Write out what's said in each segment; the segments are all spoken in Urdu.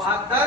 72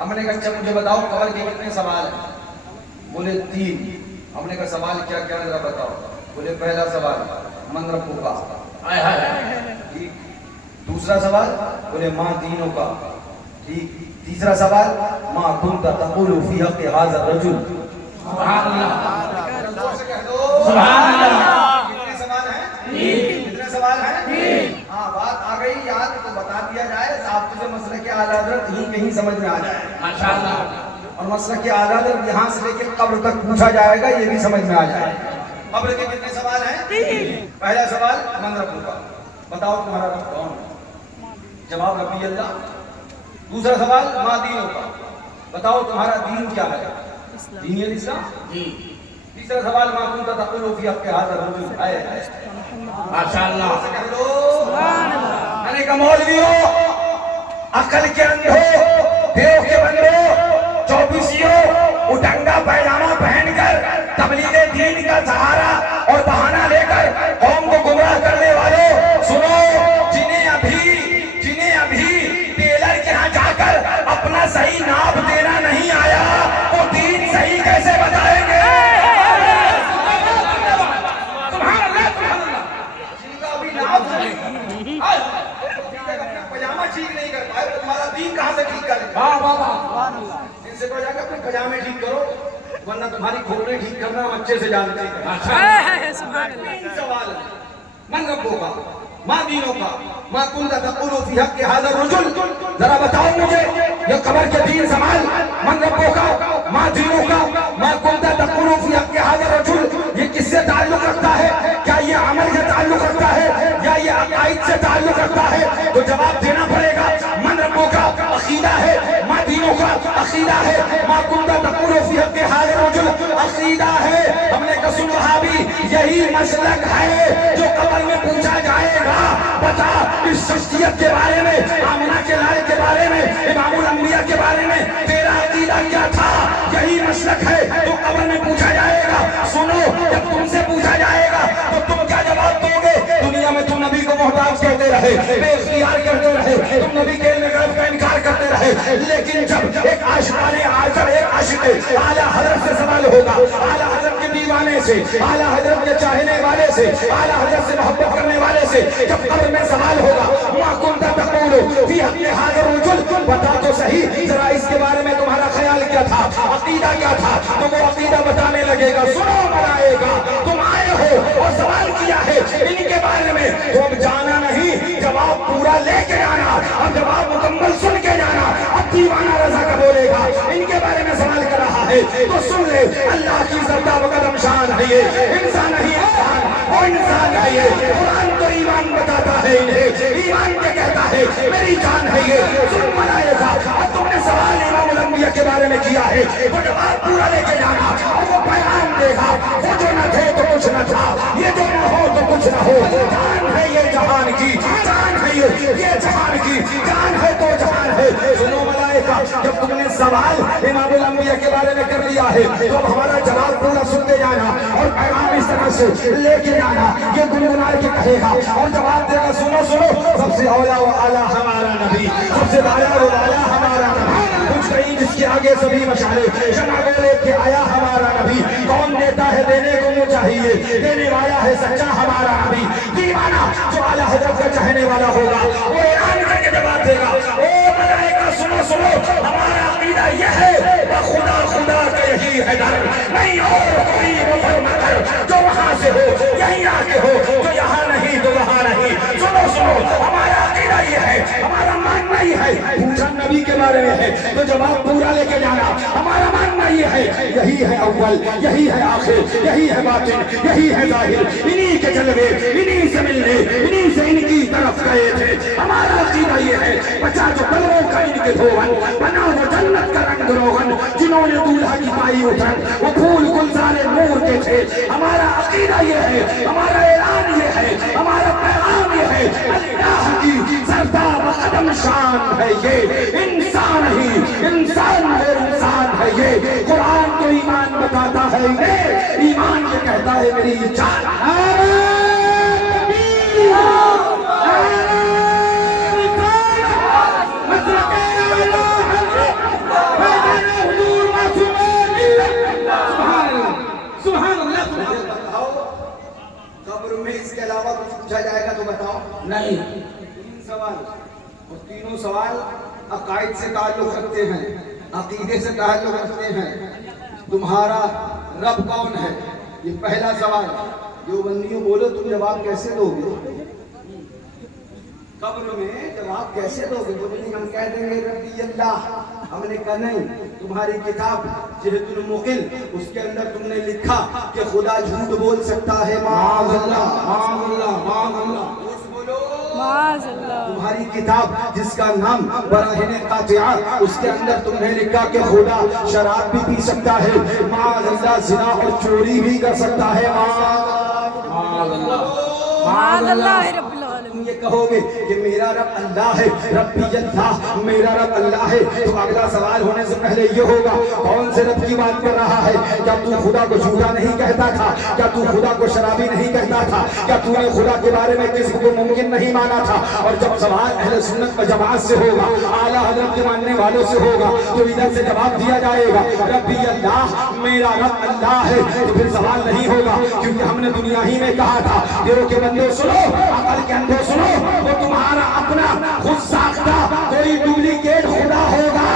ہم نے کہا اچھا مجھے بتاؤ قبر کے کتنے سوال ہیں؟ بولے 3۔ ہم نے کہا سوال کیا کیا ذرا بتاؤ؟ بولے پہلا سوال من ربک کا، ٹھیک۔ دوسرا سوال بولے ما دینک کا، ٹھیک۔ تیسرا سوال ما کنت تقول فی حق ھذا الرجل، سبحان اللہ، سبحان اللہ۔ کتنے سوال ہیں؟ کتنے سوال ہیں؟ ہاں بات آ گئی یاد تو بتا دیا جائے، آپ سے مسئلہ کے اعلیٰ حضرت ہی کہیں سمجھ میں آ جائے ماشاءاللہ، اور مسئلہ کے اعلیٰ حضرت یہاں سے لے کے قبر تک پوچھا جائے گا، یہ بھی سمجھ میں آ جائے۔ قبر کے کتنے سوال ہیں؟ پہلا سوال من ربک کا، بتاؤ تمہارا رب کون ہے؟ جواب ربی اللہ۔ دوسرا سوال ما دینک کا، بتاؤ تمہارا دین کیا ہے؟ دین الاسلام۔ تیسرا سوال ما کنت تقول فی حق ھذا الرجل، ہے ماشاءاللہ، سبحان اللہ۔ میں نے کہا مولویوں، عقل کے اندھو، دیو کے بندو، چوبیسیوں، اٹنگا پائجامہ پہن کر تبلیغ دین کا سہارا اور بہانہ لے کر قوم کو گمراہ کرنے والوں، سنو، جنہیں ابھی ٹیلر کے ہاں جا کر اپنا صحیح ناپ دینا نہیں آیا، وہ دین صحیح کیسے بتائیں گے؟ سبحان اللہ، سبحان اللہ۔ جن کا ابھی ناپ اپنا پجامہ ٹھیک نہیں کر پائے، تمہارا دین کہاں سے ٹھیک کرے؟ ان سے کہا جا کے اپنے پجامے ٹھیک کرو، ورنہ تمہاری کھوپڑی ٹھیک کرنا ہم اچھے سے جانتے ہیں۔ تین سوال ہیں، من ربک کا، ما دینک کا، ما کنت تقول فی حق ھذا الرجل۔ ذرا بتاؤ مجھے یہ قبر کے 3 سوال، من ربک کا، ما دینک کا، ما کنت تقول فی حق ھذا الرجل، یہ کس سے تعلق رکھتا ہے؟ کیا یہ عمل سے تعلق رکھتا ہے یا یہ عقائد سے تعلق رکھتا ہے؟ تو جواب دینا پڑے گا۔ من ربک کا عقیدہ ہے، ما دینک کا عقیدہ ہے، ما کنت تقول فی حق ھذا الرجل عقیدہ ہے۔ ہم نے کہا سن وہابی، یہی مسلک ہے جو قبر میں پوچھا جائے گا، بتا اس شخصیت کے بارے میں، آمنہ کے لائق کے بارے میں، امام الانبیاء کے بارے میں تیرا عقیدہ کیا تھا؟ یہی مسلک ہے جو قبر میں پوچھا جائے گا۔ سنو، جب تم سے پوچھا جائے گا تو تم کیا جواب دو گے؟ دنیا میں تم نبی کو محتاج کہتے رہے، بے اختیار کرتے رہے، تم نبی کے علم غیب کا انکار کرتے رہے، لیکن جب ایک عاشقانہ عاشق اعلیٰ حضرت سے سوال ہوگا، اعلیٰ حضرت کے دیوانے سے، اعلیٰ حضرت کے چاہنے والے سے، اعلیٰ حضرت سے محبت کرنے والے سے جب قبر میں سوال ہوگا، ما کنت تقول فی حق ھذا الرجل، بتا تو صحیح ذرا اس کے بارے میں تمہارا خیال کیا تھا، عقیدہ کیا تھا؟ تو وہ عقیدہ بتانے لگے گا۔ سنو ملائکہ، تم آئے ہو اور سوال کیا ہے ان کے بارے میں، تو اب جانا نہیں، جواب پورا لے کے آنا، اب جواب مکمل سن کے جانا۔ اب دیوانہ رضا کا بولے گا، ان کے بارے میں سوال کر رہا ہے تو سن لے، اللہ کی زردہ وقدم شان ہے یہ، انسان نہیں انسان، وہ انسان ہے یہ۔ قرآن تو ایمان بتاتا ہے انہیں، ایمان کے کہتا ہے میری جان ہے یہ۔ سن ملائکہ، اب تم نے سوال امام الانبیاء کے بارے میں کیا ہے، وہ جواب پورا لے کے جانا، اور وہ پیغام دے گا، وہ جو نہ تھے تو کچھ نہ تھا، یہ جو نہ ہو تو کچھ نہ ہو، جان ہے یہ جہان کی، جان ہے یہ جہان کی، جان ہے تو جہان ہے۔ سنو ملائکہ، جب تم نے سوال امام الانبیاء کے بارے میں کر لیا ہے تو اب ہمارا جواب پورا سنتے جانا اور پیغام اس طرح سے لے کے جانا، یہ گنگنا کے کہے گا اور جواب دے گا۔ سنو سنو، سب سے اولا و اعلیٰ ہمارا نبی، سب سے بالا و اعلیٰ ہمارا نبی، کچھ نہیں جس کے آگے سبھی مشعلے، شمع لے کے آیا ہمارا نبی، کون دیتا ہے دینے کو وہ چاہیے، دینے والا ہے سچا ہمارا نبی۔ دیوانہ جو اعلیٰ حضرت کا چاہنے والا ہوگا وہ اعلان کر کے جواب دے گا، او ملائکہ سنو سنو، ہمارا عقیدہ یہ ہے خدا خدا کا یہی ہے ڈر، نہیں اور کوئی مگر جو وہاں سے ہو یہیں آ کے ہو، جو یہاں نہیں تو وہاں نہیں۔ سنو سنو، ہمارا عقیدہ یہ ہے، ہمارا ماننا یہ ہے، پوچھا نبی کے بارے میں ہے تو جواب پورا لے کے جانا، ہمارا ماننا یہ ہے، یہی ہے اول، یہی ہے آخر، یہی ہے باطن، یہی ہے ظاہر، انہی کے جلوے، انہی سے ملنے، انہی سے ان کی طرف گئے تھے۔ ہمارا عقیدہ یہ ہے، بچا جو قلبوں کا ان کے دھون، بنا وہ جنت کا رنگ روغن، جنہوں نے دولہا کی پائی اتھن، وہ پھول گلزار نور کے تھے۔ ہمارا عقیدہ یہ ہے، ہمارا اعلان یہ ہے، ہمارا پیغام یہ ہے، اللہ کی زردہ وقدم شان ہے یہ، انسان ہی انسان ہے، انسان ہے یہ۔ قرآن تو ایمان بتاتا ہے یہ، ایمان یہ کہتا ہے میری جان پوچھا جائے گا تو بتاؤ نہیں 3 سوال اور تینوں سوال عقائد سے تعلق رکھتے ہیں عقیدے سے تعلق رکھتے ہیں تمہارا رب کون ہے یہ پہلا سوال دیوبندیوں بولو تم جواب کیسے دو گے قبر میں جواب کیسے دو گے بولے ہم کہہ دیں گے ربی اللہ ہم نے کہا نہیں تمہاری کتاب جہت المقل اس کے اندر تم نے لکھا کہ خدا جھوٹ بول سکتا ہے معاذ اللہ معاذ اللہ معاذ اللہ معاذ اللہ تمہاری کتاب جس کا نام براہین قاطعہ اس کے اندر تم نے لکھا کہ خدا شراب بھی پی سکتا ہے معاذ اللہ زنا اور چوری بھی کر سکتا ہے معاذ اللہ معاذ اللہ رب العالمین تم یہ کہو گے کہ میرا رب اللہ ہے ربی اللہ میرا رب اللہ ہے تو اگلا سوال ہونے سے پہلے یہ ہوگا کون سے رب کی بات کر رہا ہے کیا تو خدا کو جھوٹا نہیں کہتا تھا کیا تو خدا کو شرابی نہیں کہتا تھا کیا تو نے خدا کے بارے میں کسی کو ممکن نہیں مانا تھا اور جب سوال اہل سنت و جماعت سے ہوگا اعلیٰ حضرت کے ماننے والوں سے ہوگا تو ادھر سے جواب دیا جائے گا ربی اللہ میرا رب اللہ ہے تو پھر سوال نہیں ہوگا کیونکہ ہم نے دنیا ہی میں کہا تھا دیو کے بندے سنو عقل کے اندھے سنو وہ تمہارا اپنا خود ساختہ کوئی ڈپلیکیٹ خدا ہوگا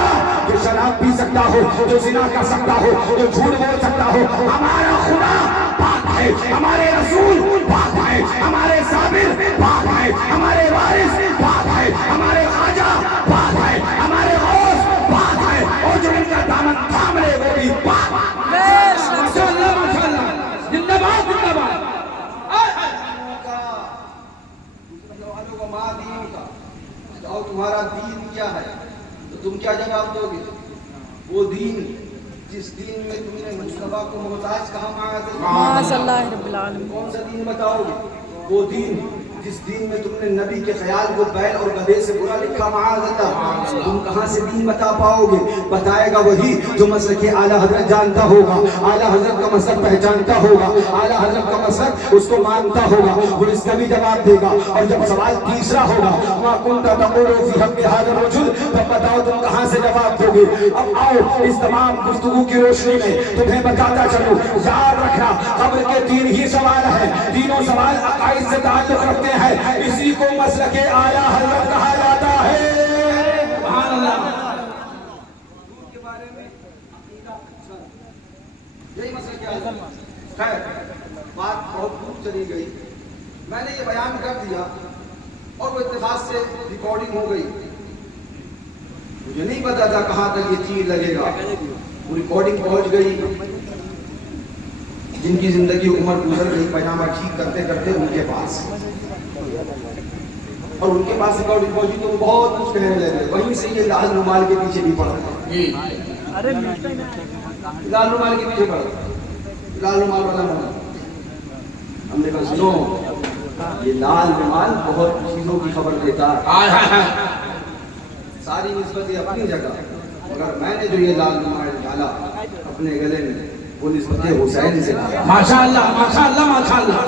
جو شراب پی سکتا ہو جو زنا کر سکتا ہو جو جھوٹ بول سکتا ہو ہمارا خدا پاک ہے ہمارے رسول پاک ہے ہمارے صابر پاک ہے ہمارے وارث پاک ہے ہمارے خواجہ پاک ہے ہمارے غوث پاک ہے اور جو ان کا دامن تھام لے وہ بھی پاک ماشاءاللہ ماشاءاللہ زندہ باد زندہ باد تمہارا دین کیا ہے تو تم کیا جواب دو گے وہ دین جس دین میں تم نے مصطفیٰ کو محتاج کہا معاذ اللہ رب العالمین کون سا دین بتاؤ گے وہ دین جس دین میں تم نے نبی کے خیال کو بیل اور گدھے سے برا لکھا معاذ اللہ تم کہاں سے دین بتا پاؤ گے بتائے گا وہی جو مسلک اعلیٰ حضرت جانتا ہوگا اعلیٰ حضرت کا مسلک پہچانتا ہوگا اعلیٰ حضرت کا مسلک اس کو مانتا ہوگا وہ اس کا بھی جواب دے گا اور جب سوال تیسرا ہوگا ما کنت تقول فی حق هذا الرجل تب بتاؤ تم کہاں سے جواب دو گے اب آؤ اس تمام گفتگو کی روشنی میں تمہیں بتاتا چلو یاد رکھنا قبر کے 3 ہی سوال ہیں تینوں سوال عقائد سے تعلق رکھتے ہیں اسی کو مسلک اعلیٰ حضرت کہا جاتا ہے سبحان اللہ کے بارے میں یہی مسئلہ کیا ہے خیر بات بہت دور چلی گئی میں نے یہ بیان کر دیا اور وہ اتفاق سے ریکارڈنگ ہو گئی مجھے نہیں پتا تھا کہاں تک یہ چیز لگے گا وہ ریکارڈنگ پہنچ گئی جن کی زندگی عمر گزر گئی پیجامہ ٹھیک کرتے کرتے ان کے پاس اور ان کے پاس ریکارڈنگ پہنچی تو وہ بہت کچھ کہنے لگے وہیں سے یہ لال رومال کے پیچھے بھی پڑا لال رومال کے پیچھے پڑا لال رومال والا ہونا ہم نے کہا سنو یہ لال رومال بہت چیزوں کی خبر دیتا ہے ساری نسبتیں اپنی جگہ مگر میں نے جو یہ لال رومال ڈالا اپنے گلے میں وہ نسبت حسین سے ماشاءاللہ ماشاءاللہ ماشاءاللہ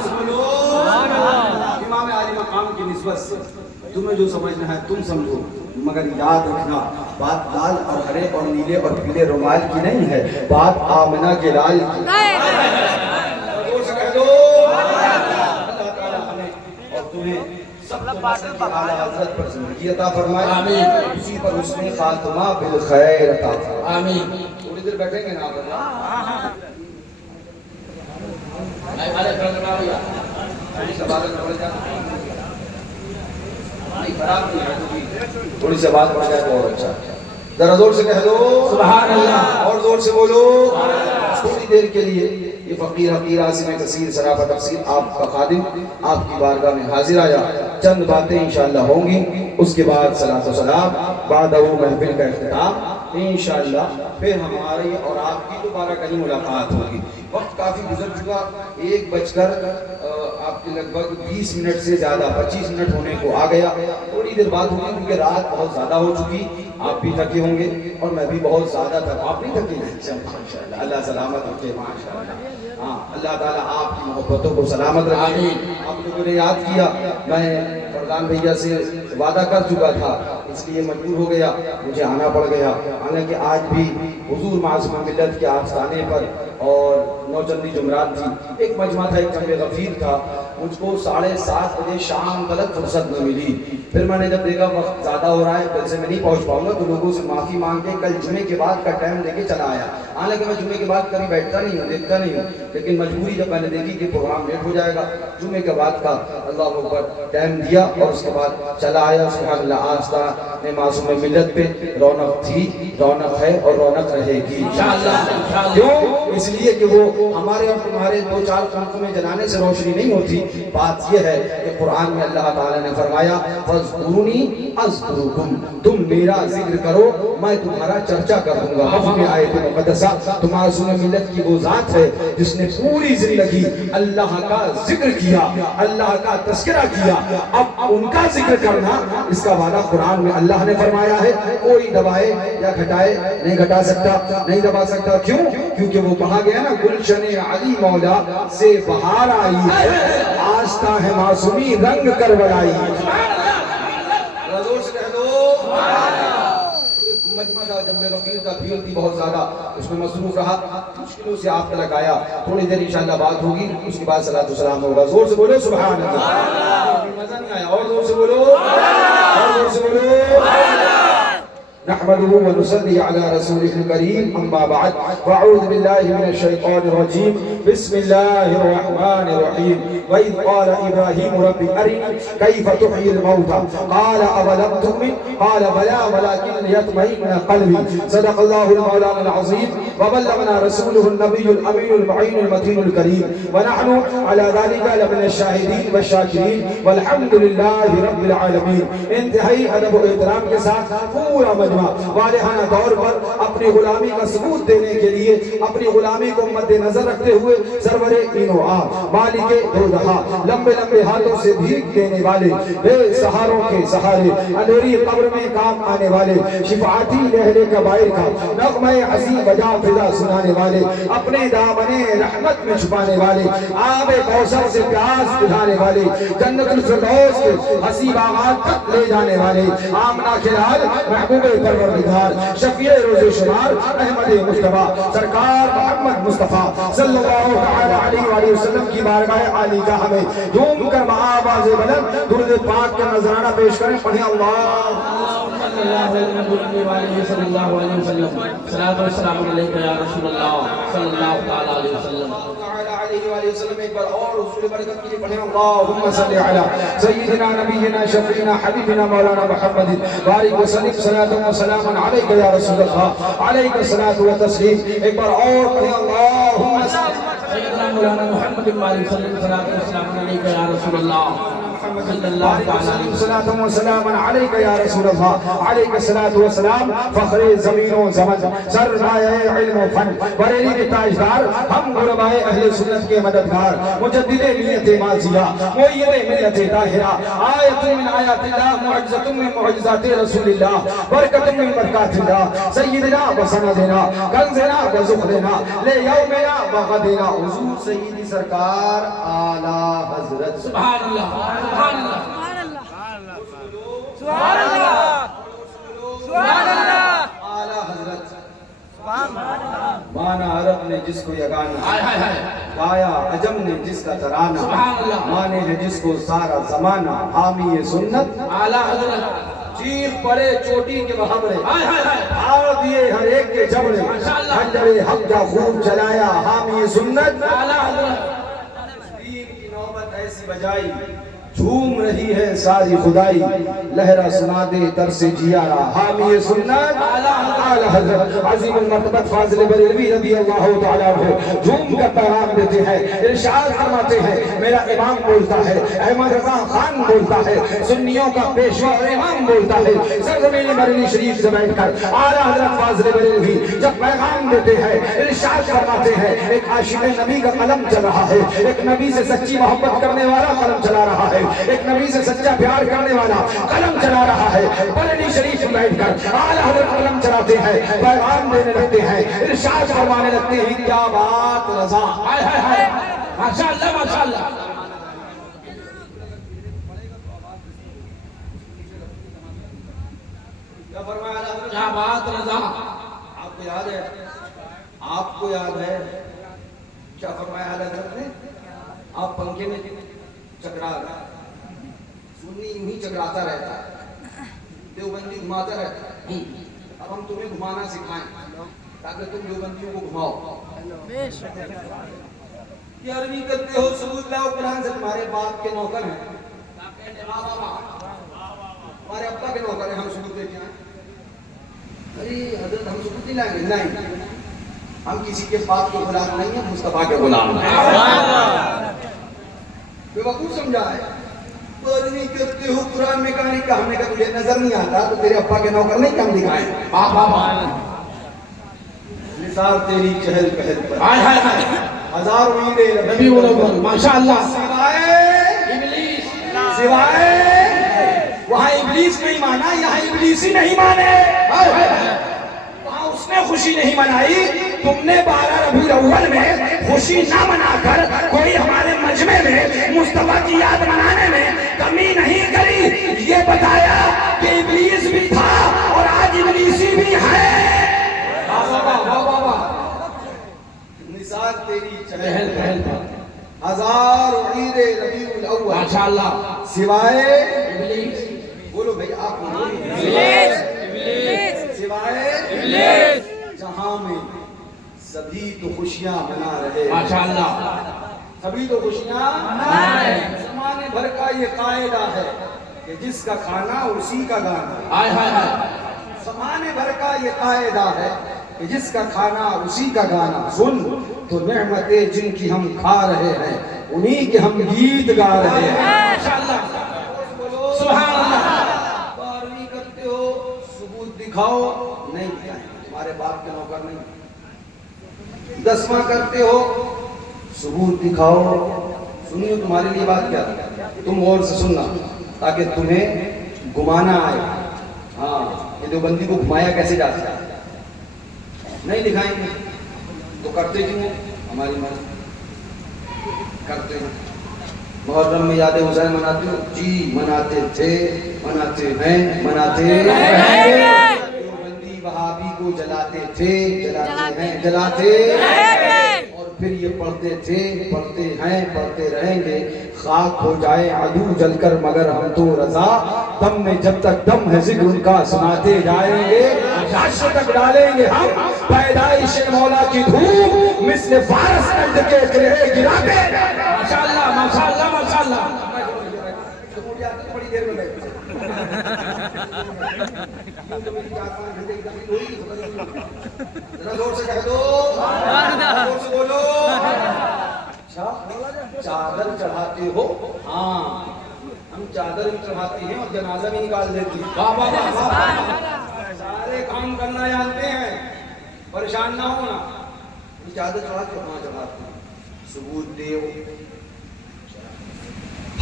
امام عالی مقام کی نسبت سے تمہیں جو سمجھنا ہے تم سمجھو مگر یاد رکھنا بات لال اور ہرے اور نیلے اور پیلے رومال کی نہیں ہے بات آمنہ کے لال کی اللہ تعالیٰ ہمیں اور تمہیں سب کو اعلیٰ حضرت پر زندگی عطا فرمائے آمین اسی پر حسن خاتمہ بالخیر عطا فرمائے آمین تھوڑی دیر بیٹھیں گے نا تھوڑی سی بات پڑ جائے تو اور اچھا ذرا زور سے کہہ دو سبحان اللہ اور زور سے بولو تھوڑی دیر کے لیے یہ فقیر حقیر عاصم کثیر سراپا تفسیر آپ کا خادم آپ کی بارگاہ میں حاضر آیا چند باتیں انشاءاللہ ہوں گی اس کے بعد صلاۃ و سلام بعد وہ محفل کا اختتام انشاءاللہ پھر ہماری اور آپ کی دوبارہ کہیں ملاقات ہوگی وقت کافی گزر چکا 1 بج کر آپ کے لگ بھگ 20 منٹ سے زیادہ 25 منٹ ہونے کو آ گیا تھوڑی دیر بعد ہوگی کیونکہ رات بہت زیادہ ہو چکی آپ بھی تھکے ہوں گے اور میں بھی بہت زیادہ تھا آپ نہیں تھکے ماشاءاللہ اللہ سلامت رکھے ماشاءاللہ ہاں اللہ تعالیٰ آپ کی محبتوں کو سلامت رکھے آپ لوگوں نے یاد کیا میں فرزان بھیا سے وعدہ کر چکا تھا اس لیے مجبور ہو گیا مجھے آنا پڑ گیا حالانکہ آج بھی حضور معصوم ملت کے آستانے پر اور نوچندی جمعرات تھی، ایک مجمع تھا، ایک جمع غفیر تھا، مجھ کو 7:30 بجے شام تک فرصت نہ ملی. پھر میں نے جب دیکھا وقت زیادہ ہو رہا ہے، کل سے میں نہیں پہنچ پاؤں گا، تو لوگوں سے معافی مانگ کے کل جمعے کے بعد کا ٹائم لے کے چلا آیا. حالانکہ میں جمعے کے بعد کبھی بیٹھتا نہیں ہوں، دیکھتا نہیں ہوں، لیکن مجبوری جب میں نے دیکھی کہ پروگرام لیٹ ہو جائے گا، جمعے کے بعد کا اللہ اکبر ٹائم دیا اور اس کے بعد چلا آیا. سبحان اللہ. آج نے معصوم ملت پہ رونق تھی، رونق ہے اور رونق رہے گی انشاءاللہ. کیوں؟ اس لیے کہ وہ ہمارے اور تمہارے دو چار خلقوں میں جلانے سے روشنی نہیں ہوتی. بات یہ ہے کہ قرآن میں اللہ تعالیٰ نے فرمایا فَاذْكُرُونِي أَذْكُرُكُمْ، تم میرا ذکر کرو میں تمہارا چرچا کر دوں گا. مفہوم آیت مقدسہ. تو معصوم ملت کی وہ ذات ہے جس نے پوری زندگی اللہ کا ذکر کیا، اللہ کا تذکرہ کیا. اب ان کا ذکر کرنا، اس کا وعدہ قرآن میں اللہ نے فرمایا ہے. کوئی دبائے یا گھٹائے نہیں گھٹا سکتا، نہیں دبا سکتا. کیوں؟ کیونکہ وہ کہا گیا نا گلشن علی مولا سے بہار آئی ہے، آستہ ہے معصومی رنگ کر بلائی. زور سے کہہ دو مجمع تھا، جمع غفیر کا، بھیڑ تھی بہت زیادہ، اس میں مصروف رہا، مشکلوں سے آپ تلک آیا. تھوڑی دیر انشاءاللہ بات ہوگی، اس کے بعد صلاۃ والسلام ہوگا. زور سے بولو سبحان اللہ. مزہ نہیں آیا؟ اور زور سے بولو، اور زور سے بولو. نحمده ونصلي على رسوله الكريم. أما بعد فأعوذ بالله من الشيطان الرجيم. بسم الله الرحمن الرحيم. وإذ قال إبراهيم رب أرني كيف تحيي الموتى قال أولم تؤمن قال بلى ولكن ليطمئن قلبي. صدق الله المولانا العظيم وبلغنا رسوله النبي الأمين المعين المتين الكريم ونحن على ذلك لمن الشاهدين والشاكرين والحمد لله رب العالمين. انتہائی ادب و احترام کے ساتھ پورا مجمع والہانہ طور پر اپنی غلامی کا ثبوت دینے کے لیے، اپنی غلامی کو مد نظر رکھتے ہوئے سرور این و آ مالک دو دہا لمبے لمبے ہاتھوں سے بھیک دینے والے، بے سہاروں کے سہارے، اندھیری قبر میں کام آنے والے، شفاعتی لہر کبائر کا نغمہ حسین بجا فضا سنانے والے، اپنے دامن رحمت میں چھپانے والے، آب کوثر سے پیاس بجھانے والے، جنت الفردوس کے حسین باغات تک لے جانے والے، آمنہ کھلال محبوب پروردگار شفیع روز شمار احمد مصطفیٰ سرکار محمد مصطفیٰ صلی اللہ تعالی علیہ وآلہ وسلم کی بارگاہ عالی کا ہمیں جھوم کر بآواز بلند درود پاک کا نذرانہ پیش کریں. پڑھیں صلی اللہ علیہ وسلم. صلاۃ و سلام علیکہ یا رسول اللہ صلی اللہ تعالی علیہ وسلم. ایک بار اور حضور برکت کے لیے پڑھیں اللہم صلی علی سیدنا نبینا شفیعنا حبیبنا مولانا محمد بارک وسلم. صلاۃ و سلام علیکہ یا رسول اللہ علیکہ الصلاۃ و تسلیم. ایک بار اور پڑھیں اللہم سیدنا مولانا محمد بارک وسلم. صلاۃ و سلام علیکہ یا رسول اللہ صلی اللہ تعالی علیہ وسلم. صلاۃ و سلام علیکہ یا رسول اللہ علیکہ الصلاۃ و سلام. فخر زمین و زمن سرمایہ علم و فن بریلی کے تاجدار ہم غرباء اہل سنت کے مددگار مجدد ملت ماضیہ مؤید ملت طاہرہ آیت من آیات اللہ معجزۃ من معجزات رسول اللہ برکت من برکات اللہ سیدنا و سندنا کنزنا و زخرنا لے یومنا و غدنا حضور سیدی سرکار اعلی حضرت. سبحان اللہ سبحان اللہ سبحان اللہ سبحان اللہ اعلی حضرت. مانا عرب نے جس کو یگانا، گایا عجم نے جس کا ترانہ، مانے ہے جس کو سارا زمانہ حامی سنت اعلیٰ حضرت. چیخ پڑے چوٹی کے محبرے آر دیے ہر ایک کے جبڑے، خنجر حق کا خوب چلایا حامی سنت اعلیٰ حضرت. دین کی نوبت ایسی بجائی جھوم رہی ہے ساری خدائی، لہرہ سنا دے تر سے جیارا حامی سنت اعلیٰ حضرت. عظیم المرتبت فاضل بریلوی رضی اللہ تعالیٰ عنہ جھوم کر پیغام دیتے ہیں، ارشاد فرماتے ہیں میرا امام بولتا ہے، احمد رضا خان بولتا ہے، سنیوں کا پیشوا اور امام بولتا ہے. سرزمین بریلی شریف سے بیٹھ کر اعلیٰ حضرت فاضل بریلوی جب پیغام دیتے ہیں، ارشاد فرماتے ہیں ایک عاشق نبی کا قلم چل رہا ہے، ایک نبی سے سچی محبت کرنے والا قلم چلا رہا ہے، ایک نبی سے سچا پیار کرنے والا قلم چلا رہا ہے. بریلی شریف میں بیٹھ کر اعلیٰ حضرت قلم چلاتے ہیں، پیغام دینے لگتے ہیں، ارشاد فرمانے لگتے ہیں کیا بات رضا. ماشاء اللہ ماشاء اللہ. کیا فرمایا؟ کیا بات رضا. آپ کو یاد ہے، آپ کو یاد ہے کیا فرمایا حضرت نے؟ آپ پنکھے میں چکرا رہا، سنی یوں ہی چکراتا رہتا ہے، دیوبندی گھماتا رہتا ہے۔ اب ہم تمہیں گھمانا سکھائیں تاکہ تم دیوبندیوں کو گھماؤ۔ کہ عربی کرتے ہو، ثبوت لاؤ قرآن سے، تمہارے باپ کے نوکر ہیں، ہمارے ابا کے نوکر ہیں، ہم ثبوت لے کے آئیں۔ ارے حضرت ہم ثبوت نہیں لائیں گے، نہیں، ہم کسی کے باپ کے غلام نہیں ہیں، مصطفیٰ کے غلام ہیں۔ بے وقوف سمجھا ہے، تو عربی کرتے ہو قرآن میں کہانی کا، ہم نے کہا تجھے نظر نہیں آتا تو تیرے ابا کے نوکر نہیں کم دکھائیں۔ نثار تیری چہل پہل پر ہزار امیدیں ربیع الاول، ماشاءاللہ، سوائے وہاں ابلیس نہیں مانا، یہاں ابلیس ہی نہیں مانے، وہاں اس نے خوشی نہیں منائی، تم نے 12 ربیع الاول میں خوشی نہ منا کر کوئی ہمارے مجمع میں مصطفیٰ کی یاد منانے میں کمی نہیں کری۔ یہ بتایا کہ ابلیس بھی تھا اور آج ابلیسی بھی ہے۔ نثار تیری چہل پہل پر ہزار عید ربیع الاول، ماشاءاللہ، سوائے ابلیس، بولو بھائی آپ بولو، سوائے جہاں میں سبھی تو خوشیاں منا رہے ہیں، ماشاءاللہ، سبھی تو خوشیاں زمانے بھر کا یہ قاعدہ ہے کہ جس کا کھانا اسی کا گانا، زمانے بھر کا یہ قاعدہ ہے کہ جس کا کھانا اسی کا گانا۔ سن تو نعمتیں جن کی ہم کھا رہے ہیں انہی کے ہم گیت گا رہے ہیں۔ ماشاءاللہ، سبحان اللہ۔ 12ویں کرتے ہو، ثبوت دکھاؤ، نہیں دکھائیں، تمہارے باپ کے نوکر نہیں۔ 10واں کرتے ہو، ثبوت دکھاؤ، سنیے تمہارے لیے بات کیا ہے، تم غور سے سننا تاکہ تمہیں گھمانا آئے۔ ہاں، یہ دیوبندی کو گھمایا کیسے جاتا ہے؟ نہیں دکھائیں گے تو کرتے کیوں ہیں؟ ہماری مرضی کرتے ہیں۔ محرم میں یاد حسین مناتے ہو؟ جی مناتے تھے، مناتے ہیں، مناتے رہیں گے۔ دیوبندی وہابی کو جلاتے تھے، جلاتے ہیں، جلاتے اور پھر یہ پڑھتے تھے، پڑھتے ہیں، پڑھتے رہیں گے۔ خاک ہو جائے عدو جل کر مگر ہم تو رضا، دم میں جب تک دم ہے ذکر ان کا سناتے جائیں گے۔ عرش تک ڈالیں گے ہم پیدائش مولا کی دھوم، مثل فارس نجد کے قلعے گراتے۔ ماشاءاللہ، ماشاءاللہ، ماشاءاللہ، بڑی دیر میں بیٹھے ذرا زور سے کہہ دو، زور سے بولو۔ چادر چڑھاتے ہو؟ ہاں، ہم چادر بھی چڑھاتے ہیں اور جنازہ بھی نکال دیتے ہیں۔ سارے کام کرنا جانتے ہیں، پریشان نہ ہونا۔ چادر چڑھاتے ہو؟ ہاں چڑھاتے ہیں۔ ثبوت دیو۔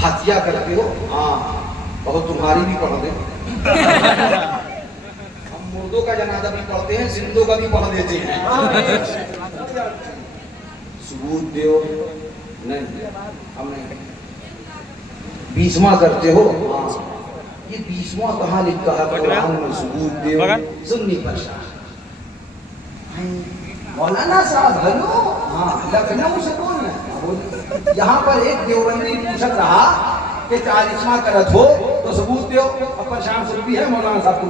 فاتحہ کرتے ہو؟ ہاں، بہت تمہاری بھی پڑھ دیں، ہم مردوں کا جنازہ بھی پڑھتے ہیں، زندوں کا بھی پڑھ دیتے ہیں۔ ثبوت دیو؟ نہیں، ہم نہیں۔ 20واں کرتے ہو؟ ہاں، یہ 20واں کہاں لکھا ہے قرآن میں؟ ثبوت دیو، سنی پریشان۔ مولانا صاحب ہلو، ہاں لکھنؤ سے بولنا ہے، یہاں پر ایک دیوبندی پوچھت رہا کہ 40واں کرت ہو تو ثبوت دیو، اب پریشان سنتی ہے مولانا صاحب کو۔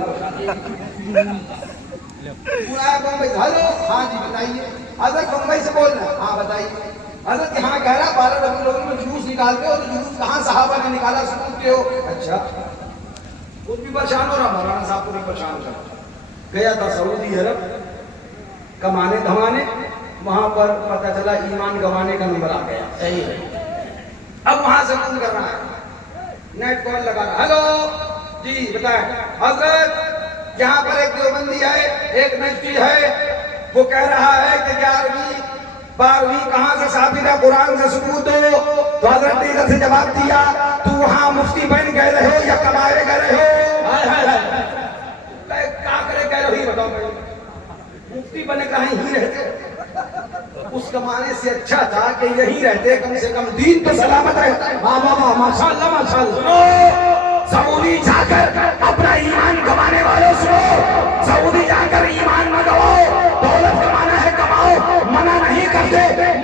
پورا بمبئی سے ہلو، ہاں جی بتائیے حضرت، بمبئی سے بولنا ہے، ہاں بتائیے حضرت، یہاں کہہ رہا 12 ربیع الاول میں جلوس نکالتے ہو، تو جلوس کہاں صحابہ نے نکالا، ثبوت دیو۔ اچھا، خود بھی پریشان ہو رہا، مولانا صاحب کو بھی پریشان کر گیا تھا سعودی عرب کمانے دھمانے، وہاں پر پتہ چلا ایمان گوانے کا نمبر آ گیا۔ صحیح ہے، اب وہاں سے فون کر رہا ہے، نیٹ کال لگا رہا، ہلو جی بتائیں حضرت، یہاں پر ایک دیوبندی ہے، ایک نجدی ہے، وہ کہہ رہا ہے کہ 11ویں 12ویں کہاں سے ثابت ہے، قرآن سے ثبوت دو۔ تو حضرت نے ادھر سے جواب دیا، تو وہاں مفتی بن گئے رہے ہو یا کمائے گئے رہے ہو؟ کیا کرے کہہ رہے ہو، یہ بتاؤ مجھے، مفتی بنے کہیں ہی رہتے، اس کمانے سے اچھا تھا کہ یہی رہتے، کم سے کم دین تو سلامت رہتا ہے۔ ماشاءاللہ، ماشاءاللہ، سنو، سعودی جا کر اپنا ایمان کمانے والوں سنو، سعودی جا کر ایمان نہ گواؤ، دولت کمانا ہے کماؤ، منع نہیں کرتے،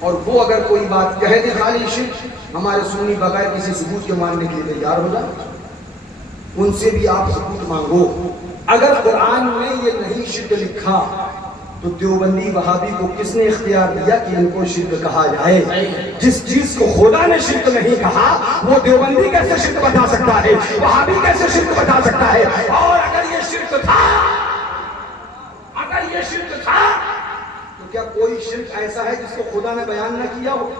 اور وہ اگر کوئی بات کہہ دے خالی شرک، ہمارے سنی بغیر کسی ثبوت کے ماننے کے لیے تیار ہو جائے، ان سے بھی آپ ثبوت مانگو۔ اگر قرآن میں یہ نہیں شرک لکھا تو دیوبندی وہابی کو کس نے اختیار دیا کہ ان کو شرک کہا جائے؟ جس چیز کو خدا نے شرک نہیں کہا وہ دیوبندی کیسے شرک بتا سکتا ہے، وہابی کیسے شرک بتا سکتا ہے؟ اور اگر یہ شرک تھا، اگر یہ شرک تھا تو کیا کوئی شرک ایسا ہے جس کو خدا نے بیان نہ کیا ہو؟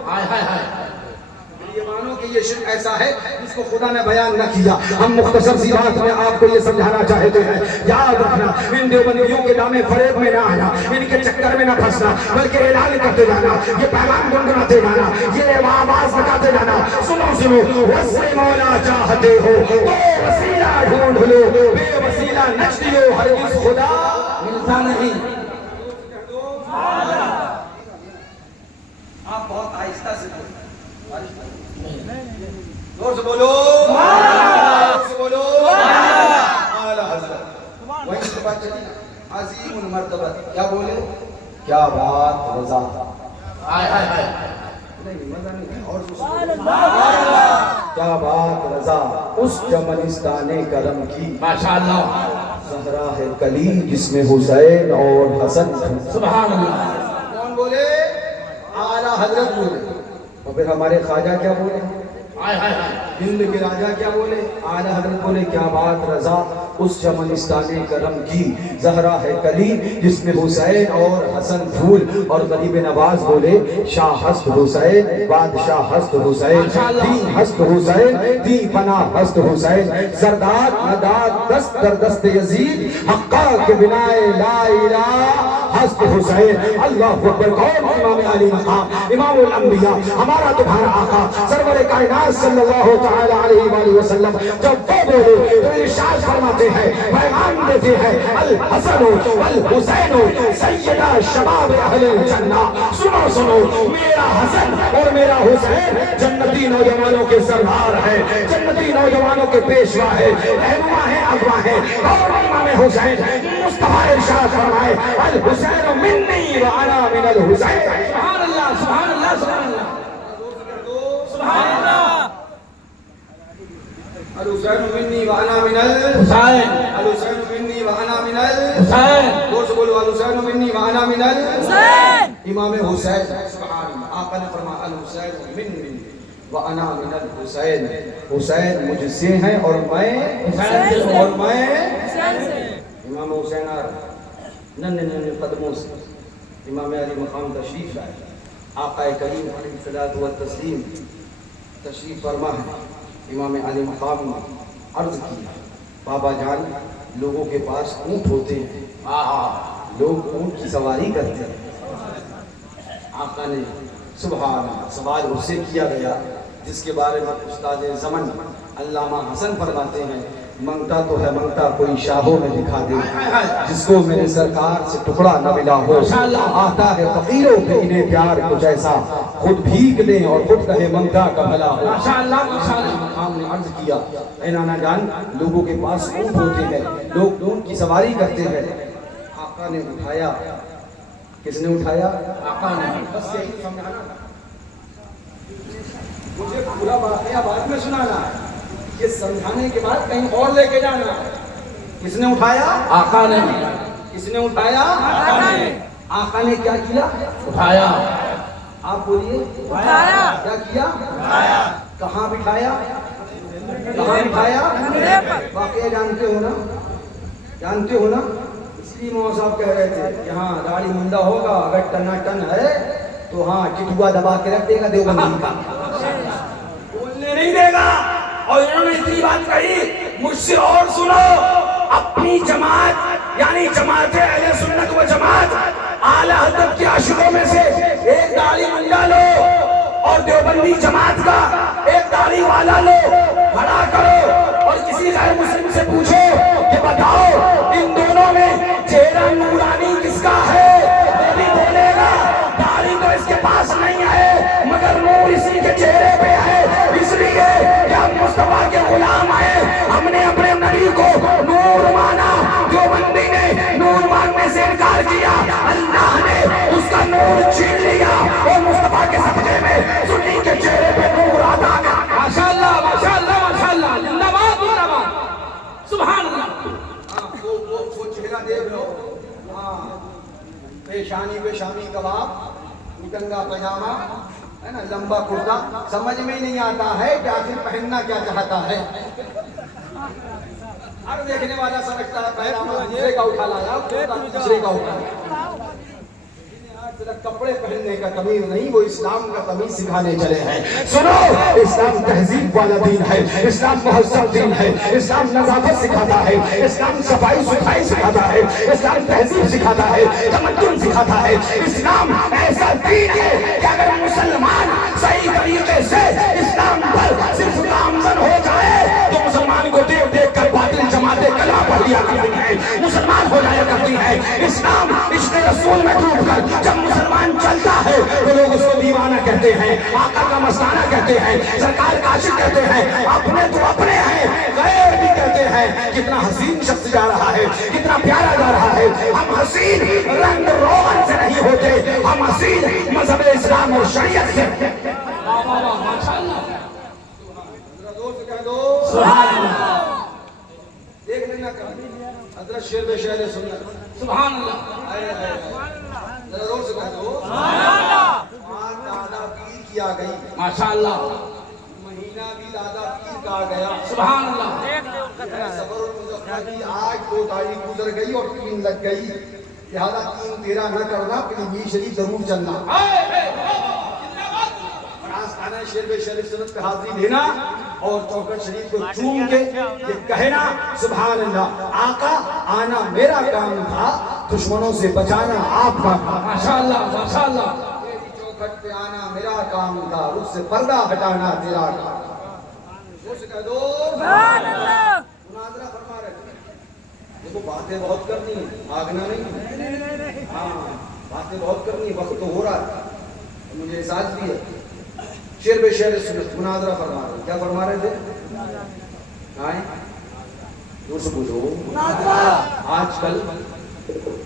یہ مانو کہ یہ شرک ایسا ہے جس کو خدا نے بیان نہ کیا۔ ہم مختصر سی بات میں آپ کو یہ سمجھانا چاہتے ہیں، یاد رکھنا ان دیوبندیوں کے نام فریب میں نہ آنا، ان کے چکر میں نہ پھنسنا، بلکہ اعلان کرتے جانا، یہ پیغام گنگناتے جانا، یہ آواز بتاتے جانا، سنو سنو، وصل مولا چاہتے ہو تو وسیلہ ڈھونڈ لو، بے وسیلہ نچ لو، ہرگز خدا ملتا نہیں۔ آپ بہت آہستہ سے بولیں، زور سے بولو، زور سے بولو، اعلیٰ حضرت وہیں سے بات چلی نا، عظیم المرتبہ، کیا بولے؟ کیا بات رضا، نہیں مزہ نہیں، اور کیا بات رضا، اس چمنستان کرم کی ماشاءاللہ زہرا ہے کلی جس میں حسین اور حسن۔ سبحان اللہ۔ کون بولے؟ اعلیٰ حضرت بولے۔ اور پھر ہمارے خواجہ کیا بولے؟ ہند کے راجہ کیا بولے؟ اعلیٰ حضرت بولے کیا بات رضا، اس چمنستان کرم کی زہرا ہے کلی جس میں حسین اور حسن پھول، اور غریب نواز بولے شاہ ہست حسین بادشاہ ہست حسین، دین ہست حسین دی پناہ ہست حسین، زرداد نداد دست در دست یزید حقا کے بنائے لا الہ ہست حسین۔ اللہ اکبر۔ کون؟ امام علی مقام، امام الانبیاء، ہمارا تمہارا آقا سرور کائنات صلی اللہ تعالی علیہ وآلہ وسلم جب وہ بولے تو ارشاد فرماتے ہیں، پیغام دیتے ہیں، الحسن والحسین سیدہ شباب اہل الجنہ۔ سنو سنو، میرا حسن اور میرا حسین جنتی نوجوانوں کے سردار ہے، جنتی نوجوانوں کے پیشوا ہے، رہنما ہے، اغوا ہے۔ اور امام حسین مصطفیٰ ارشاد فرمائے الحسین منی وانا من الحسین۔ سبحان اللہ، سبحان اللہ، سبحان اللہ، سبحان اللہ۔ الحسین منی وانا من الحسین، الحسین منی وانا من الحسین، زور سے بولو الحسین منی وانا من الحسین۔ امام حسین سبحان اللہ، آقا نے فرمایا الحسین منی وانا من الحسین، حسین مجھ سے ہیں اور میں حسین سے۔ امام حسین ننھے ننھے قدموں سے امام علی مقام تشریف لائے، آقا کریم علیہ الصلوۃ والتسلیم تشریف فرما ہے۔ امام علی مقام نے عرض کی، بابا جان لوگوں کے پاس اونٹ ہوتے ہیں، لوگ اونٹ کی سواری کرتے ہیں۔ آقا نے سبحان اللہ سوال اس سے کیا گیا جس کے بارے میں استاد زمن علامہ حسن فرماتے ہیں، منگتا تو ہے منگتا کوئی شاہوں میں دکھا دے، جس کو میرے سرکار سے ٹکڑا نہ ملا ہو، آتا ہے فقیروں پہ انہیں پیار کچھ ایسا، خود بھیک دیں اور خود کہے منگتا کا بھلا ہو۔ ہم نے عرض کیا اے نانا جان لوگوں کے پاس اونٹ ہوتے ہیں، لوگ اونٹ کی سواری کرتے ہیں۔ آقا نے اٹھایا، کس نے اٹھایا؟ آقا نے۔ بس یہی سمجھانا، مجھے پورا واقعہ بعد میں سنانا ہے، یہ سمجھانے کے بعد کہیں اور لے کے جانا۔ کس نے اٹھایا؟ آقا نے۔ کس نے اٹھایا؟ آقا نے۔ آقا نے کیا کیا؟ اٹھایا۔ آپ بولیے، اٹھایا۔ کیا کیا؟ اٹھایا۔ کہاں بٹھایا؟ کہاں بٹھایا؟ واقعہ جانتے ہو نا؟ جانتے ہو نا؟ اس لیے مولانا صاحب کہہ رہے تھے کہ ہاں داڑھی منڈا ہوگا، اگر ٹنا ٹن ہے تو ہاں ٹٹوا دبا کے رکھ دے گا دیوبندی کا، بولنے نہیں دے گا۔ اور انہوں نے اتنی بات کہی، مجھ سے اور سنو، اپنی جماعت یعنی جماعت اہل سنت و جماعت اعلیٰ حضرت کے عاشقوں میں سے ایک داڑھی منڈا لو اور دیوبندی جماعت کا ایک داڑھی والا لو، کھڑا کرو اور کسی غیر مسلم سے پوچھو کہ بتاؤ ان دونوں میں چہرہ نورانی کس کا ہے، وہ بھی بولے گا داڑھی تو اس کے پاس نہیں ہے مگر نور اسی کے چہرے پہ ہے، اس لیے کہ ہم مصطفیٰ کے غلام ہیں، ہم نے اپنے نبی کو نور مانا، جو بندی نے نور ماننے سے انکار کیا اللہ نے اس کا نور چھین لیا اور مصطفیٰ کے صدقے میں سنی کے چہرے پہ نور آتا گیا. ماشاءاللہ ماشاءاللہ ماشاءاللہ زندہ باد زندہ باد سبحان اللہ. وہ چہرہ دیکھ لو. ہاں پیشانی پہ شامی کباب ننگا پاجامہ ہے نا لمبا کرتا. سمجھ میں نہیں آتا ہے کہ آخر پہننا کیا چاہتا ہے. ہر دیکھنے والا سمجھتا ہے پہننا دوسرے کا اٹھا لایا دوسرے کا اٹھا لایا. کپڑے پہننے کا تمیز نہیں وہ اسلام کا تمیز سکھانے چلے ہیں. سنو اسلام تہذیب والا دین ہے. اسلام مہذب دین ہے. اسلام نظافت سکھاتا ہے. اسلام صفائی ستھرائی سکھاتا ہے. اسلام تہذیب سکھاتا ہے. تمدن سکھاتا ہے. اسلام ایسا دین ہے کہ اگر مسلمان صحیح طریقے سے اسلام پر صرف گامزن ہو جائے تو مسلمان کو دیکھ دیکھ کر باطل جماعتیں کلمہ پڑھ لیا کرتی ہیں مسلمان ہو جایا کرتی ہیں. اسلام عشق رسول میں ڈوب کر جب مسلمان چلتا ہے تو لوگ اس کو دیوانہ کہتے ہیں آقا کا مستانہ کہتے ہیں سرکار کا عاشق کہتے ہیں. اپنے تو اپنے ہیں غیر بھی کہتے ہیں. کتنا حسین شخص جا رہا ہے کتنا پیارا جا رہا ہے. ہم حسین رنگ روغن سے نہیں ہوتے ہم حسین مذہب اسلام اور شریعت سے. سبحان اللہ دیکھ لینا حضرت شیر بے شہر سنت سبحان اللہ ذرا زور سے کہہ دو دادا پیر کی آ گئی ماشاءاللہ مہینہ بھی دادا پیر کا آ گیا. سبحان اللہ صبر و مظفر کی آج 2 تاریخ گزر گئی اور 3 لگ گئی. لہذا 3 13 نہ کرنا پھر شریف ضرور چلنا. آستانہ شیر بے شہر سنت پہ حاضری لینا اور چوکٹ شریف کو چوم کے یہ کہنا سبحان اللہ. آقا آنا میرا کام تھا دشمنوں سے بچانا آپ کا کام. ماشاءاللہ ماشاءاللہ چوکھٹ پہ آنا میرا کام تھا اس سے پردہ ہٹانا تیرا کام. اس کہہ دو سبحان اللہ. مناظرہ فرما رہے تھے. دیکھو باتیں بہت کرنی ہیں آگنا نہیں. ہاں باتیں بہت کرنی ہے وقت تو ہو رہا ہے مجھے احساس بھی ہے. شیر بے شہر سنت مناظرہ فرما رہے. کیا فرما رہے تھے؟ آئیں دور سے پوچھو. آج کل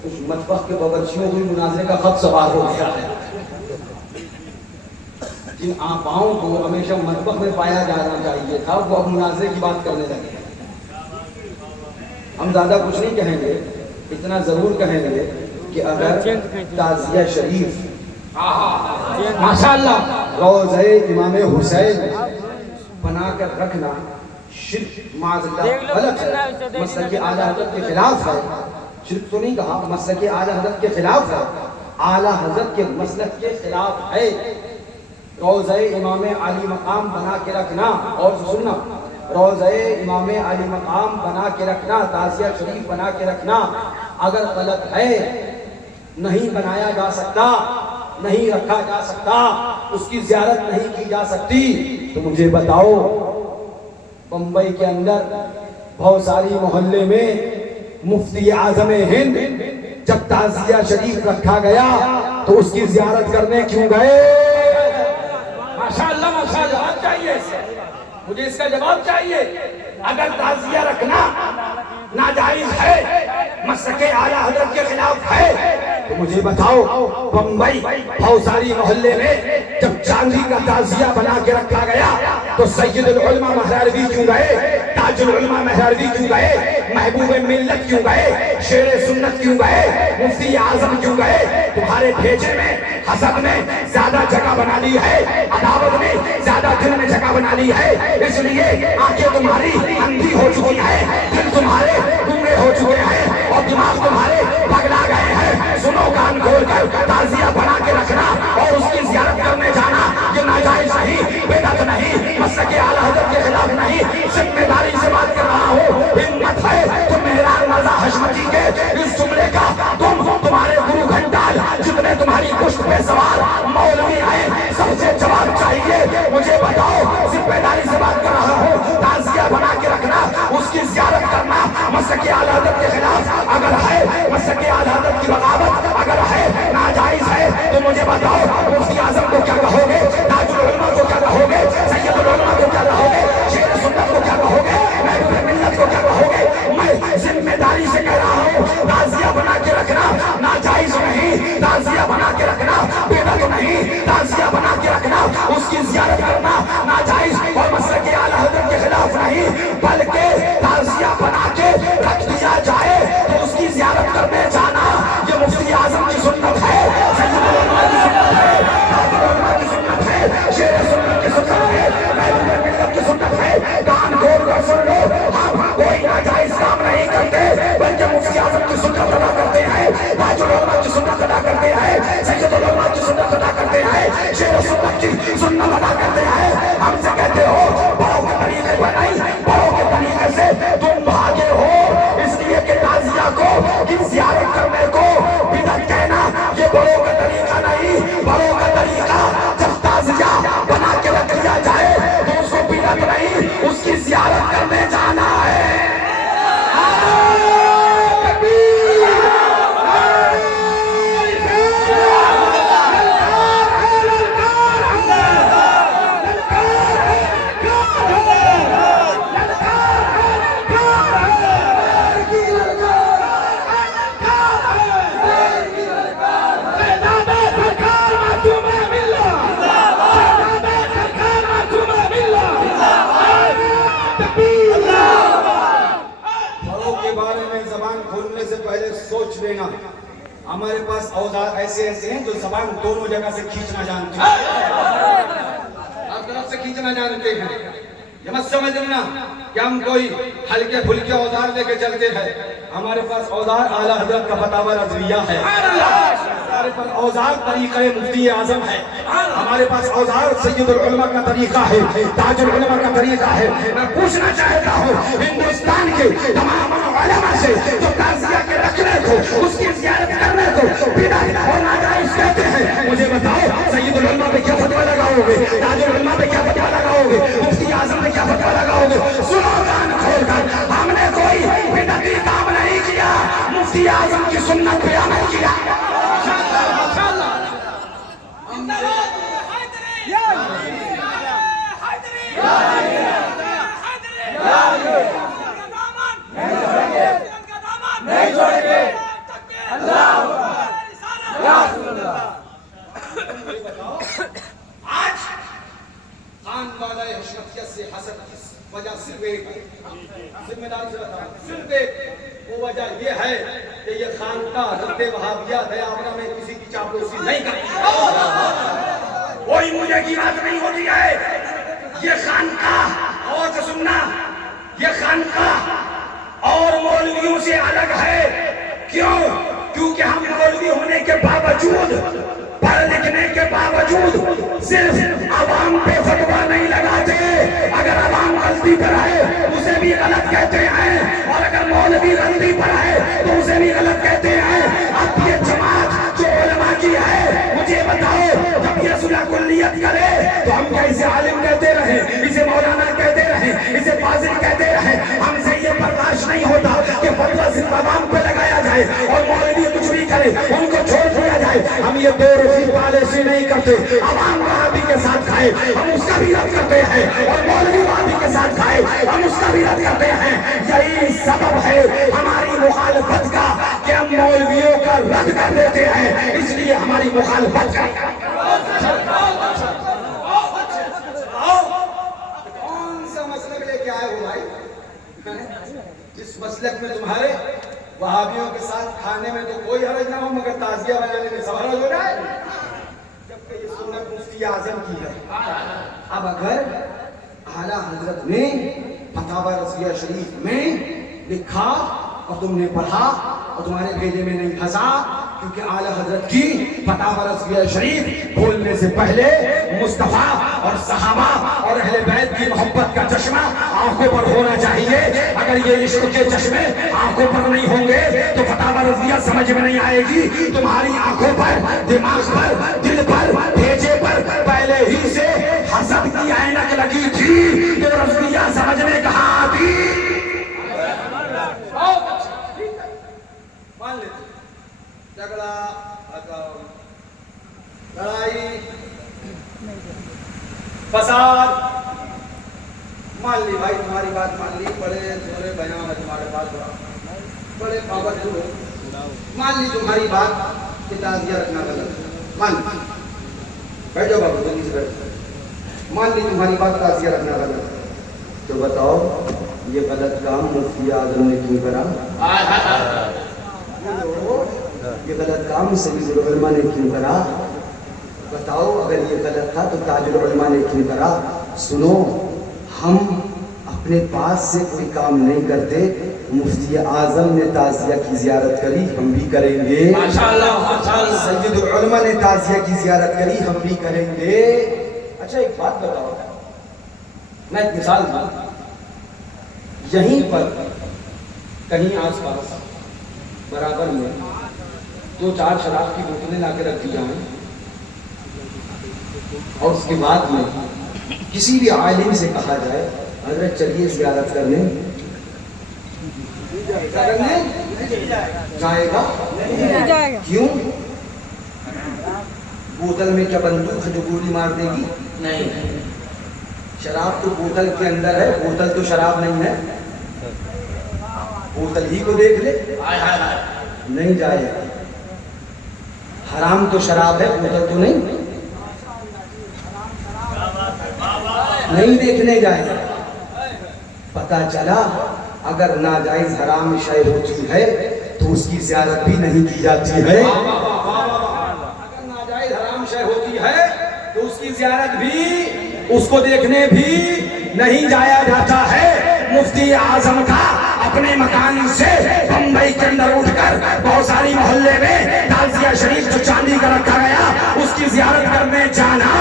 کچھ مطبخ کے باورچیوں کو مناظرے کا خط سوار ہو گیا ہے. جن آپاؤں کو ہمیشہ مطبخ میں پایا جانا چاہیے تھا وہ اب مناظرے کی بات کرنے لگے. ہم زیادہ کچھ نہیں کہیں گے اتنا ضرور کہیں گے کہ اگر تعزیہ شریف ماشاءاللہ روضہ امام حسین بنا کر رکھنا شرک معاذ اللہ غلط ہے مسلک اعلیٰ حضرت کے خلاف ہے. شرک تو نہیں کہا مسلک اعلیٰ حضرت کے خلاف ہے. اعلیٰ حضرت کے مسلک کے خلاف ہے. روضہ امام علی مقام بنا کے رکھنا اور سننا روضہ امام علی مقام بنا کے رکھنا تعزیہ شریف بنا کے رکھنا اگر غلط ہے نہیں بنایا جا سکتا نہیں رکھا جا سکتا اس کی زیارت نہیں کی جا سکتی تو مجھے بتاؤ بمبئی کے اندر بھوساری محلے میں مفتی اعظم ہند جب تعزیہ شریف رکھا گیا تو اس کی زیارت کرنے کیوں گئے؟ ماشاءاللہ ماشاءاللہ چاہیے مجھے اس کا جواب چاہیے. اگر تعزیہ رکھنا ناجائز ہے مسلک اعلیٰ حضرت کے خلاف ہے تو مجھے بتاؤ بمبئی بھوساری محلے میں جب چاندی کا تعزیہ بنا کے رکھا گیا تو سید العلماء مہراروی کیوں گئے؟ تاج العلماء مہراروی کیوں گئے؟ محبوب ملت کیوں گئے؟ شیر سنت کیوں گئے؟ مفتی اعظم کیوں گئے؟ تمہارے بھیجے میں حسد میں زیادہ جگہ بنا لی ہے عداوت میں زیادہ دل میں جگہ بنا لی ہے اس لیے آنکھیں تمہاری اندھی ہو چکی ہے دل تمہارے گنگے ہو چکے ہیں اور دماغ تمہارے پگلا گئے ہیں. سنو کان کھول کر تعزیہ بنا کے رکھنا اور اس کی زیارت کرنے جانا یہ ناجائز نہیں بدعت نہیں مسلک اعلیٰ حضرت کے خلاف نہیں. ذمہ داری سے بات کر رہا ہوں. ہمت ہے تو مہران رضا حشمتی کے اس جملے کا تمہارے گرو گھنٹال جتنے تمہاری پشت پہ سوار مولوی ہیں سب سے جواب چاہیے. مجھے بتاؤ ذمہ داری سے بات کر رہا ہوں تعزیہ بنا کے رکھنا اس کی زیارت کرنا مسلک اعلیٰ حضرت کے خلاف اگر ہے مسلک اعلیٰ حضرت کی بغاوت اگر ہے ناجائز ہے تو مجھے بتاؤ مفتی اعظم کو کیا کہو گے؟ تاج العلماء کو کیا کہو گے؟ سید العلماء کو کیا کہو گے؟ شیر سنت کو کیا کہو گے؟ محبوب ملت کو کیا کہو گے؟ میں ذمہ داری سے کہہ رہا ہوں تعزیہ بنا کے رکھنا ناجائز نہیں تعزیہ بنا کے رکھنا طریقہ نہیں، بڑوں کا طریقہ جب تعزیہ بنا کے رکھ دیا جائے تو اس کو پینا بھی نہیں، اس کی زیارت کرنے جانا ہے۔ سوچ لینا، ہمارے پاس اوزار ایسے ایسے ہیں جو زبان دونوں جگہ سے کھینچنا جانتے ہیں، ہر طرف سے کھینچنا جانتے ہیں۔ یہ مت سمجھنا کہ ہم کوئی ہلکے پھلکے اوزار لے کے چلتے ہیں، ہمارے پاس اوزار اعلیٰ حضرت کا فتاوی رضویہ ہے، ہمارے پاس اوزار طریقہ مفتی اعظم ہے، ہمارے پاس اوزار سید العلماء کا طریقہ ہے، تاج العلماء کا طریقہ ہے۔ میں پوچھنا چاہتا ہوں ہندوستان کے تمام علماء سے جو تعزیہ کے رکھنے کو، اس کی زیارت کرنے کو بدعت اور ناجائز کہتے ہیں، مجھے بتاؤ سید العلماء پہ کیا فتویٰ لگاؤ گے، تاج العلماء پہ کیا فتویٰ لگاؤ گے، مفتی اعظم پہ کیا فتویٰ لگاؤ گے؟ سنو کان کھول کر، ہم نے کوئی بدعتی کام نہیں کیا، مفتی اعظم کی سنت پہ عمل کیا۔ آج خان والا حشمتیت سے حسد کی وجہ صرف ایک ہے، ذمہ داری سے بتاؤں، صرف ایک وہ وجہ یہ ہے کہ یہ خان کا رد وہابیہ دیاورہ میں کسی کی چاپلوسی نہیں کرتی، کوئی مجھے کی بات نہیں ہوتی ہے۔ یہ خان کا اور سے سننا، یہ خان کا اور مولویوں سے الگ ہے، کیوں؟ کیونکہ ہم مولوی ہونے کے باوجود، پڑھ لکھنے کے باوجود صرف عوام پہ فتویٰ نہیں لگاتے، اگر عوام غلطی پر آئے اسے بھی غلط کہتے ہیں، اور اگر مولوی غلطی پر آئے تو اسے بھی غلط کہتے ہیں۔ اب یہ جماعت جو علماء کی ہے، مجھے بتاؤ جب یہ صلح کلیت کرے تو ہم کیا اسے عالم کہتے رہیں، اسے مولانا کہتے رہیں، اسے فاضل کہتے رہیں؟ ہم سے یہ برداشت نہیں ہوتا کہ فتویٰ صرف عوام پہ لگایا جائے اور مولوی کچھ بھی کرے ان کو چھوڑ دیا جائے۔ ہم یہ دو روزی پالیسی نہیں کرتے، عوام وہابی کے ساتھ کھائے ہم اس کا بھی رد کرتے ہیں، اور مولوی وہابی کے ساتھ کھائے ہم اس کا بھی رد کرتے ہیں۔ یہی سبب ہے ہماری مخالفت کا کہ ہم مولویوں کا رد کر دیتے ہیں، اس لیے ہماری مخالفت کا۔ کون سا مسلک لے کے آئے ہو بھائی؟ جس مسلک میں تمہارے وہابیوں کے ساتھ کھانے میں تو کوئی حرج نہ ہو، مگر تعزیہ بنانے میں سب حرج ہو جائے، جبکہ یہ سنت مفتی اعظم کی ہے۔ اب اگر اعلیٰ حضرت نے فتاوی رضویہ شریف میں لکھا اور تم نے پڑھا اور تمہارے بھیجے میں نہیں پھنسا، کیونکہ اعلیٰ حضرت کی فتاوی رضویہ شریف بولنے سے پہلے مصطفیٰ اور صحابہ اور اہل بیت کی محبت کا چشمہ آنکھوں پر ہونا چاہیے۔ اگر یہ عشق کے چشمے آنکھوں پر نہیں ہوں گے تو فتاوی رضویہ سمجھ میں نہیں آئے گی۔ تمہاری آنکھوں پر، دماغ پر، دل پر، بھیجے پر پہلے ہی سے حسد کی عینک لگی تھی، تو رضویہ سمجھنے کہاں آتی؟ مان لیتے جھگڑا، لڑائی، فساد، مان لی بھائی تمہاری بات مان لی، بڑے تھوڑے بیان ہے تمہارے پاس، بڑے پابند ہو، مان لی تمہاری بات کہ تعزیہ رکھنا غلط، مان لی، بیٹھ جاؤ بابو جلدی سے بیٹھ، مان لی تمہاری بات تعزیہ رکھنا غلط، تو بتاؤ یہ غلط کام مفتی اعظم نے کیوں کرا؟ یہ غلط کام سید العلماء نے کیوں کرا؟ بتاؤ اگر یہ غلط تھا تو تاج العلماء نے کیوں کرا؟ سنو، ہم اپنے پاس سے کوئی کام نہیں کرتے، مفتی اعظم نے تعزیہ کی زیارت کری، ہم بھی کریں گے۔ سید العلماء نے تعزیہ کی زیارت کری، ہم بھی کریں گے۔ اچھا ایک بات بتاؤ، میں ایک مثال دوں، یہیں پر کہیں آس پاس برابر میں 2-4 شراب کی بوتلیں لا کے رکھ دی جائیں اور اس کے بعد میں کسی بھی عالم سے کہا جائے حضرت چلیے زیارت کرنے، جائے گا؟ کیوں؟ بوتل میں کیا بندوق ہے جو گولی مار دے گی؟ نہیں، شراب تو بوتل کے اندر ہے، بوتل تو شراب نہیں ہے، بوتل ہی کو دیکھ لے، نہیں جائے گا۔ حرام تو شراب ہے، بوتل تو نہیں دیکھنے جائے گا۔ پتا چلا اگر ناجائز حرام شے ہوتی ہے تو اس کی زیارت بھی نہیں کی جاتی ہے، اگر ناجائز حرام شے ہوتی ہے تو اس کی زیارت بھی، اس کو دیکھنے بھی نہیں جایا جاتا ہے۔ مفتی اعظم کا اپنے مکان سے بمبئی کے اندر اٹھ کر بہت ساری محلے میں تعزیہ شریف جو چاندی کا رکھا گیا اس کی زیارت کرنے جانا،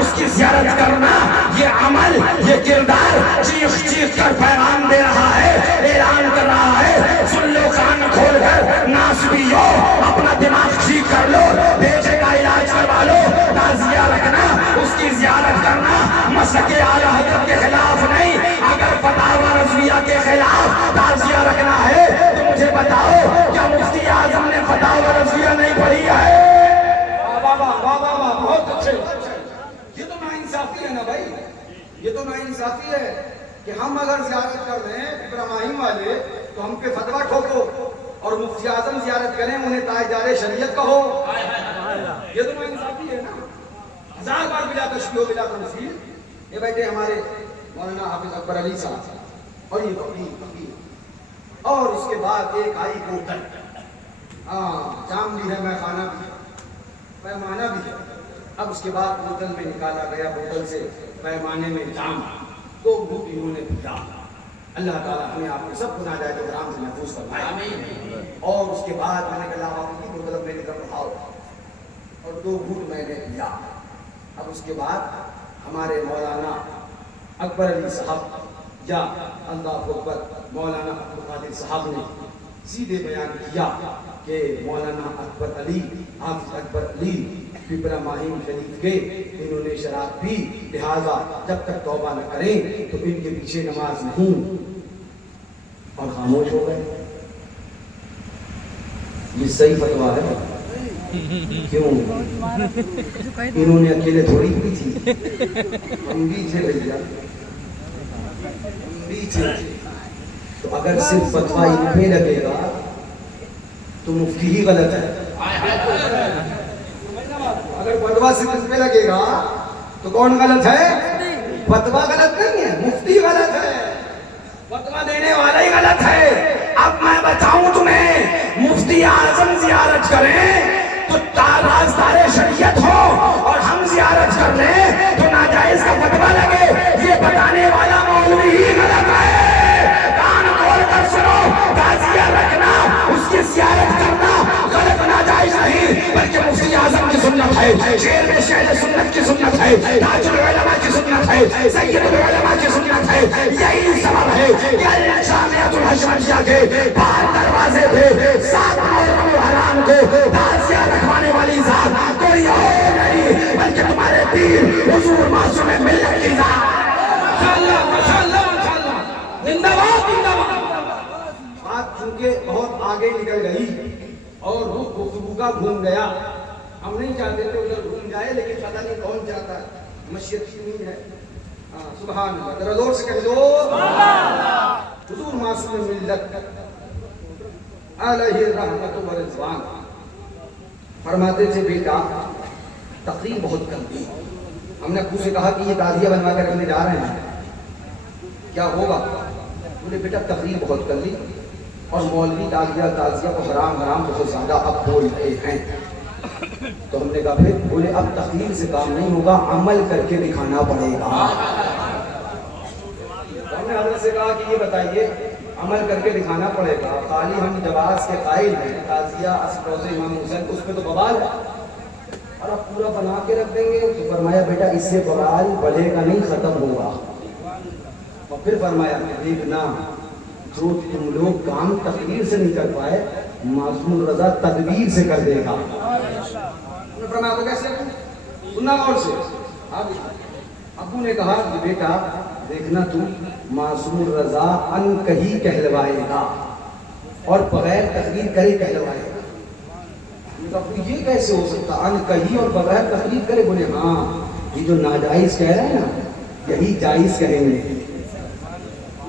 اس کی زیارت کرنا، یہ عمل، یہ کردار چیخ چیخ کر پیغام دے رہا ہے، اعلان کر رہا ہے، سن لو کان کھول کر، ناسبیو اپنا دماغ ٹھیک کر لو، بھیجے کا علاج کروا لو۔ تعزیہ رکھنا، اس کی زیارت کرنا مسلک اعلیٰ حضرت کے خلاف نہیں۔ اگر فتاوی رضویہ کے خلاف تعزیہ رکھنا ہے تو مجھے بتاؤ کیا مفتی اعظم نے فتاوی رضویہ نہیں پڑھی ہے؟ بہت اچھے، یہ تو ناانصافی ہے نا بھائی، یہ تو ناانصافی ہے کہ ہم اگر زیارت کر رہے ہیں ابراہیم والے تو ہم پہ فتویٰ ٹھوکو، اور مفتی اعظم زیارت کریں انہیں تاجدار شریعت کہو، یہ تو ناانصافی ہے نا۔ 1000 بار بلا تشبیہ و بلا تمثیل۔ یہ بیٹھے ہمارے مولانا حافظ اکبر علی صاحب اور یہ فقیر، اور اس کے بعد ایک آئی بوتل، جام بھی ہے، میخانہ بھی ہے، پیمانہ بھی ہے۔ اب اس کے بعد بوتل میں نکالا گیا، بوتل سے پیمانے میں جام، 2 گھوٹ انہوں نے پیا۔ اللہ تعالیٰ ہمیں آپ کو سب کو ناجائز حرام سے محفوظ فرمائے۔ اور اس کے بعد میں نے کہا آپ کی بوتل میں نکل اٹھاؤ، اور 2 گھوٹ میں نے پیا۔ اب اس کے بعد ہمارے مولانا اکبر علی صاحب یا اللہ اکبر مولانا عبدالقادر صاحب نے سیدھے بیان کیا کہ مولانا اکبر علی، حافظ اکبر علی پپرا ماہیم شریف کے، انہوں نے شراب پی، لہذا جب تک توبہ نہ کریں تو ان کے پیچھے نماز نہیں، اور خاموش ہو گئے۔ یہ صحیح فتویٰ ہے؟ کیوں؟ انہوں نے اکیلے تھوڑی پی تھی، ہم بھی تھے بھیا، ہم بھی تھے۔ تو اگر صرف فتویٰ ان پہ لگے گا تو مفتی ہی غلط ہے، اگر فتویٰ صرف ان پہ لگے گا تو کون غلط ہے؟ فتویٰ غلط نہیں ہے، مفتی غلط ہے، فتویٰ دینے والا ہی غلط ہے۔ اب میں بتاؤں تمہیں، مفتی اعظم زیارت کریں تو رازدار شریعت ہو، اور ہم زیارت کر لیں تو ناجائز کا فتویٰ لگے، یہ بتانے والا مولوی ہی غلط ہے۔ کان کھول کر سنو، تعزیہ رکھنا، اس کی زیارت کرنا غلط ناجائز نہیں بلکہ مفتی اعظم کی سنت ہے، شیر میں شیر سنت کی سنت ہے، تاج العلماء کی سنت ہے، سید العلماء کی سنت ہے۔ یہی سبب ہے کہ جامعۃ الحشمتیہ کے باہر دروازے پہ 7 محرم الحرام کو تعزیہ رکھوانے والی ذات کوئی اور نہیں بلکہ تمہارے پیر حضور معصوم ملت کی ذات۔ ماشاءاللہ ماشاءاللہ ماشاءاللہ، زندہ باد زندہ باد۔ بات چونکہ بہت آگے نکل گئی اور وہ گفتگو کا گھوم گیا، ہم نہیں چاہتے تھے ادھر گھوم جائے، لیکن پتہ نہیں کون چاہتا ہے، مشیت کی نہیں ہے۔ سبحان اللہ، ذرا زور سے کہہ دو حضور معصوم ملت علیہ رحمت و رضوان فرماتے تھے بیٹا تقریر بہت کر دی۔ ہم نے ابو سے کہا کہ یہ تعزیہ بنوا کر رکھنے جا رہے ہیں، کیا ہوگا؟ بولے بیٹا تقریر بہت کر لی، اور مولوی تعزیہ کو حرام حرام بہت زیادہ اب بول رہے ہیں۔ تو ہم نے کہا پھر؟ بولے اب تقریر سے کام نہیں ہوگا، عمل کر کے دکھانا پڑے گا۔ تو ہم نے حضرت سے کہا کہ یہ بتائیے عمل کر کے دکھانا پڑے گا، خالی ہم جواز کے قائل ہیں، تعزیہ روضہ امام حسین اس پہ تو بوال ہے، اور اب پورا بنا کے رکھ دیں گے۔ تو فرمایا بیٹا اس سے بوال بڑھے گا نہیں، ختم ہوگا۔ اور پھر فرمایا کہ دیکھنا جو تم لوگ کام تقریر سے نہیں کر پائے معصوم رضا تدبیر سے کر دے گا. فرمایا وہ کیسے؟ سننا غور سے. ابو نے کہا کہ بیٹا دیکھنا تم معصوم رضا ان کہی کہلوائے گا اور بغیر تقریر کرے کہلوائے گا. یہ کیسے ہو سکتا ان کہی اور بغیر تقریر کرے؟ بولے ہاں یہ جو ناجائز کہہ رہے ہیں نا یہی جائز کہیں گے.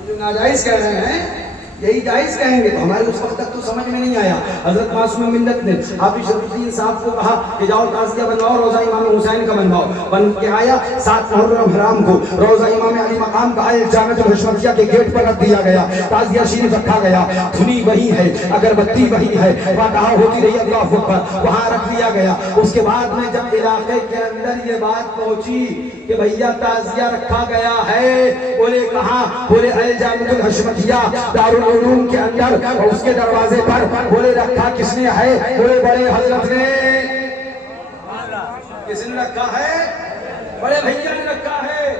جو ناجائز کہہ رہے ہیں یہی جائز کہیں گے. تو ہمارے اس وقت تک تو سمجھ میں نہیں آیا. حضرت معصوم ملت نے حافظ شریف الدین صاحب کو کہا کہ جاؤ تازیہ بنواؤ روزہ امام حسین کا بنواؤ. بن کے آیا 7 محرم حرام کو روزہ امام علی مقام کا جامع الحشمتیہ کے گیٹ پر رکھ دیا گیا. تازیہ شریف رکھا گیا. دھنی وہی ہے, اگربتی وہی ہے, فاتحہ ہوتی رہی اللہ اکبر, وہاں رکھ دیا گیا. اس کے بعد میں جب علاقے کے اندر یہ بات پہنچی کہ بھیا تازیہ رکھا گیا ہے, بولے کہاں؟ بولے الجامع الحشمتیہ دارالعلوم کے اندر, اور اس کے دروازے پر. بولے رکھا کس نے ہے؟ بولے بڑے حضرت نے. کس نے رکھا ہے؟ بڑے بھیا نے رکھا ہے.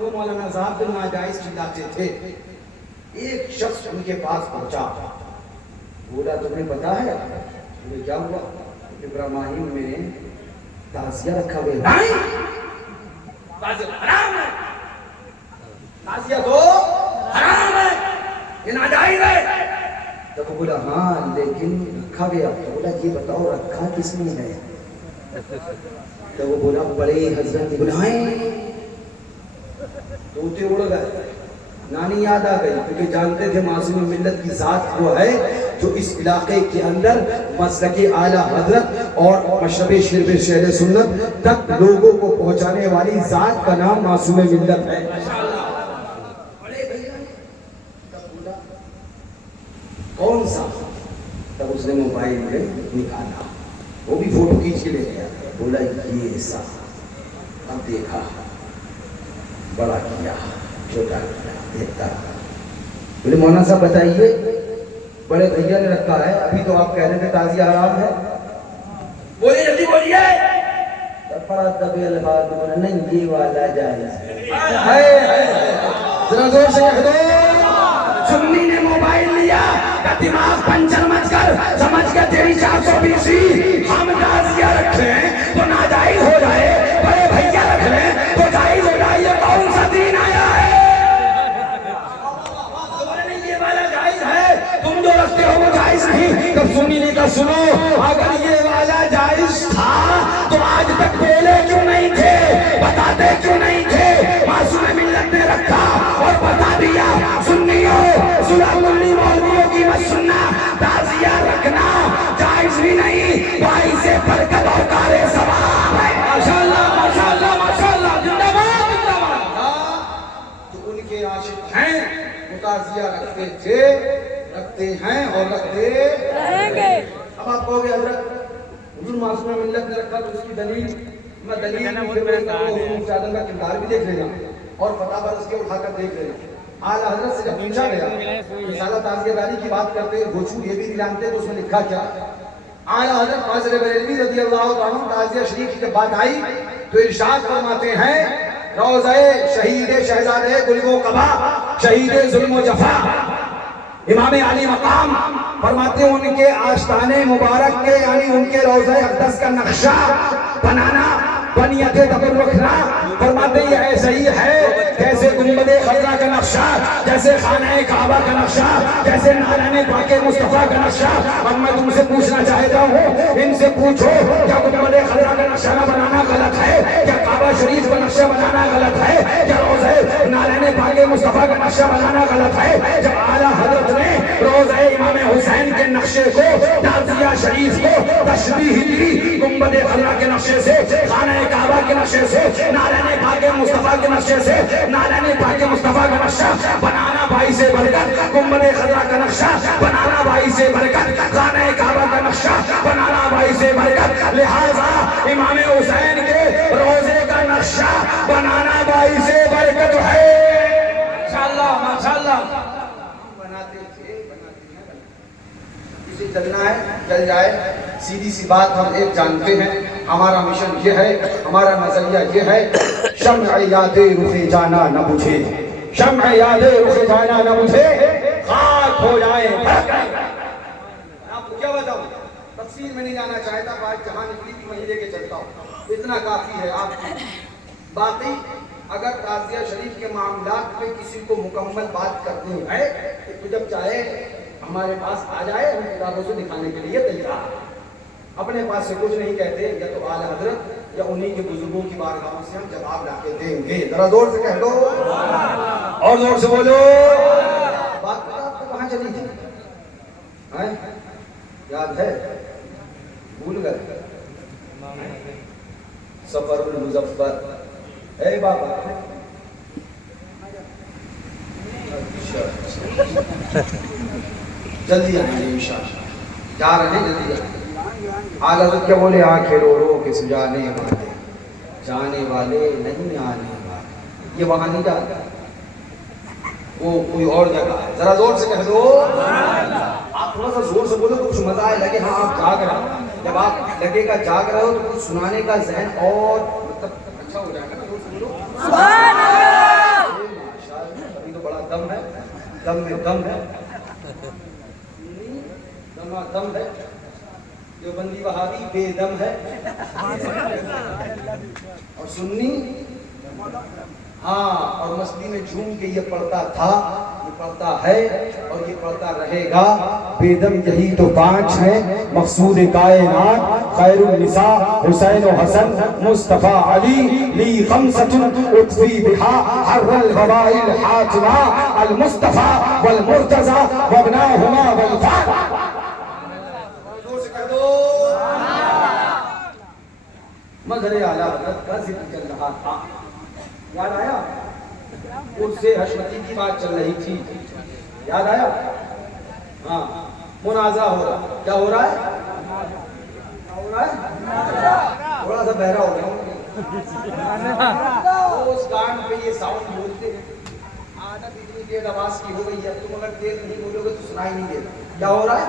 وہ مولانا صاحب تو ناجائز چلاتے تھے. ایک شخص ان کے پاس پہنچا, بولا تمہیں پتا ہے بولے کیا ہوا؟ ابراہیم میں تازیہ رکھا گیا. حرام ہے, تازیہ تو حرام ہے, یہ ناجائز ہے. تو وہ بولا ہاں لیکن رکھا گیا. تو بولا یہ بتاؤ رکھا کس نے ہے؟ تو وہ بولا بڑے حضرت بلائیں. طوطے اڑ گئے, نانی یاد آ گئی, کیونکہ جانتے تھے معصوم ملت کی ذات وہ ہے جو اس علاقے کے اندر مسلک اعلیٰ حضرت اور مشرب شرب شہر سنت تک لوگوں کو پہنچانے والی ذات کا نام معصوم ملت ہے. کون سا؟ تب اس نے موبائل میں نکالا, وہ بھی فوٹو کھینچ کے لے گیا. بولا یہ ایسا. اب دیکھا, بڑا کیا, چھوٹا کیا, دیکھتا. بولے مولانا صاحب بتائیے بڑے بھیا نے رکھا ہے, ابھی تو آپ کہہ رہے تھے تازیہ حرام ہے. بولے جلدی بولیے. بڑا دبے الفاظ بولا نہیں یہ والا جائز ہے. ذرا زور سے کہہ دو. سنی نے موبائل لیا, دماغ پنچر مچ کر سمجھ کے تیری 420 ہم تازیہ رکھے تو ناجائز ہو جائے, بڑے بھیا رکھ لیں تو جائز ہو جائے. یہ کون سا دین آیا ہے؟ یہ والا جائز ہے, تم جو رکھتے ہو وہ جائز نہیں. تب سنی نے کہا سنو, اگر یہ والا جائز تھا تو آج تک بولے کیوں نہیں تھے, بتاتے کیوں نہیں تھے؟ معصوم ملت نے رکھا اور بتا دیا. سنیوں سنا ملی مولویوں کی مت سننا, تازیہ رکھنا جائز بھی نہیں, بھائی سے برکت اور کارے ثواب ہے. ماشاءاللہ ماشاءاللہ ماشاءاللہ, زندہ باد زندہ باد. جو ان کے عاشق ہیں وہ تازیہ رکھتے تھے, رکھتے ہیں اور رکھتے رہیں گے. اب آپ کہو گے حضرت حضور معصوم ملت نے رکھا تو اس کی دلیل, میں دلیل کا کردار بھی دیکھ لینا اور فتح پر اس کے اٹھا کر دیکھ لینا. اعلیٰ حضرت سے جب پوچھا گیا رسالہ تازیہ داری کی بات کرتے گوچھو یہ بھی دلانتے تو اس میں لکھا کیا؟ اعلیٰ حضرت قاضر بریلوی رضی اللہ عنہ تازیہ شریف کی جب بات آئی تو ارشاد فرماتے ہیں روضہ شہید شہزادے گل و قبا شہید ظلم و جفا امام علی مقام فرماتے ہیں ان کے آستانے مبارک کے یعنی ان کے روضہ اقدس کا نقشہ بنانا, بنیت تبر رکھنا, فرماتے یہ ایسا ہی ہے جیسے گنبد خضرا کا نقشہ, جیسے خانہ کعبہ کا نقشہ, جیسے نالان پاک مصطفیٰ کا نقشہ. اب میں تم سے پوچھنا چاہتا ہوں, ان سے پوچھو کیا گنبد خضرا کا نقشہ بنانا غلط ہے؟ کیا کعبہ شریف کا نقشہ بنانا غلط ہے؟ کیا روضہ نالان پاک مصطفیٰ کا نقشہ بنانا غلط ہے؟ جب اعلیٰ حضرت نے روضہ امام حسین کے نقشے کو, تازیہ شریف کو تشبیہ دی گنبد خضرا کے نقشے سے, خانہ کعبہ کے نقشے سے, نالان پاک مصطفیٰ کے نقشے سے, نالان پاک مصطفیٰ کا نقشہ بنانا باعث برکت, گنبد خضرا کا نقشہ بنانا باعث برکت, خانہ کعبہ کا نقشہ بنانا باعث برکت. لہذا امام حسین کے روضے کا نقشہ بنانا باعث برکت ہے. ماشاءاللہ ماشاءاللہ. بناتے تھے, کسی چلنا ہے چل جائے, سیدھی سی بات ہم ایک جانتے ہیں, ہمارا مشن یہ ہے, ہمارا نظریہ یہ ہے, شمع یاد رخ جانا نہ بجھے, شمع یاد رخ جانا نہ بجھے, خاک ہو جائے تفصیل میں نہیں جانا چاہتا، بات جہاں نکلی تھی وہیں لے کے چلتا ہوں، اتنا کافی ہے آپ کی. باقی اگر تعزیہ شریف کے معاملات میں کسی کو مکمل بات کرنی ہے تو جب چاہے ہمارے پاس آ جائے، ہم کتابوں سے دکھانے کے لیے تیار ہیں. اپنے پاس سے کچھ نہیں کہتے، یا تو اعلیٰ حضرت یا انہی کے بزرگوں کی بارگاہوں سے ہم جواب لا کے دیں گے. ذرا زور سے کہہ دو اور زور سے بولو. بات آپ کو کہاں چلی تھی؟ یاد ہے؟ بھول گئے؟ سفر المظفر اے بابا. جلدی آئیں گے انشاءاللہ، جا رہے ہیں جلدی آئیں گے. اعلیٰ حضرت کیا بولے؟ آنکھیں رو رو کے سجانے والے، جانے والے نہیں آنے والے. یہ وہاں نہیں جاتا، وہ کوئی اور جگہ ہے. ذرا زور سے کہہ دو. آپ تھوڑا سا زور سے بولو تو کچھ مزہ آئے، لگے ہاں آپ جاگ رہے ہو. جب آپ لگے گا جاگ رہے ہو تو کچھ سنانے کا ذہن اور مطلب اچھا ہو جائے گا نا. زور سے بولو سبحان اللہ. ابھی تو بڑا دم ہے، دم میں دم ہے، دم ہے. جو بندی وہابی بے دم ہے، اور سنی ہاں، اور مستی میں جھوم کے یہ پڑھتا تھا، یہ پڑھتا ہے اور یہ پڑھتا رہے گا. بے دم یہی تو 5 ہیں مقصود کائنات، خیر النساء حسین و حسن مصطفیٰ علی، لی خمسۃ اطفی بہا حر الفضائل حاتمہ، المصطفیٰ والمرتضیٰ وابناہما والفاطمہ. مظہر اعلیٰ حضرت کا ذکر چل رہا تھا، یاد آیا؟ اس سے حشمتی کی بات چل رہی تھی، یاد آیا؟ ہاں، منازعہ ہو رہا. کیا ہو رہا ہے؟ کیا ہو رہا ہے؟ تھوڑا سا بہرا ہو گیا. اس کان پہ یہ ساؤنڈ بولتے ہیں، عادت اتنی دیر آواز کی ہو گئی ہے، تم اگر دیر نہیں بولو گے تو سنائی نہیں دیتا. کیا ہو رہا ہے؟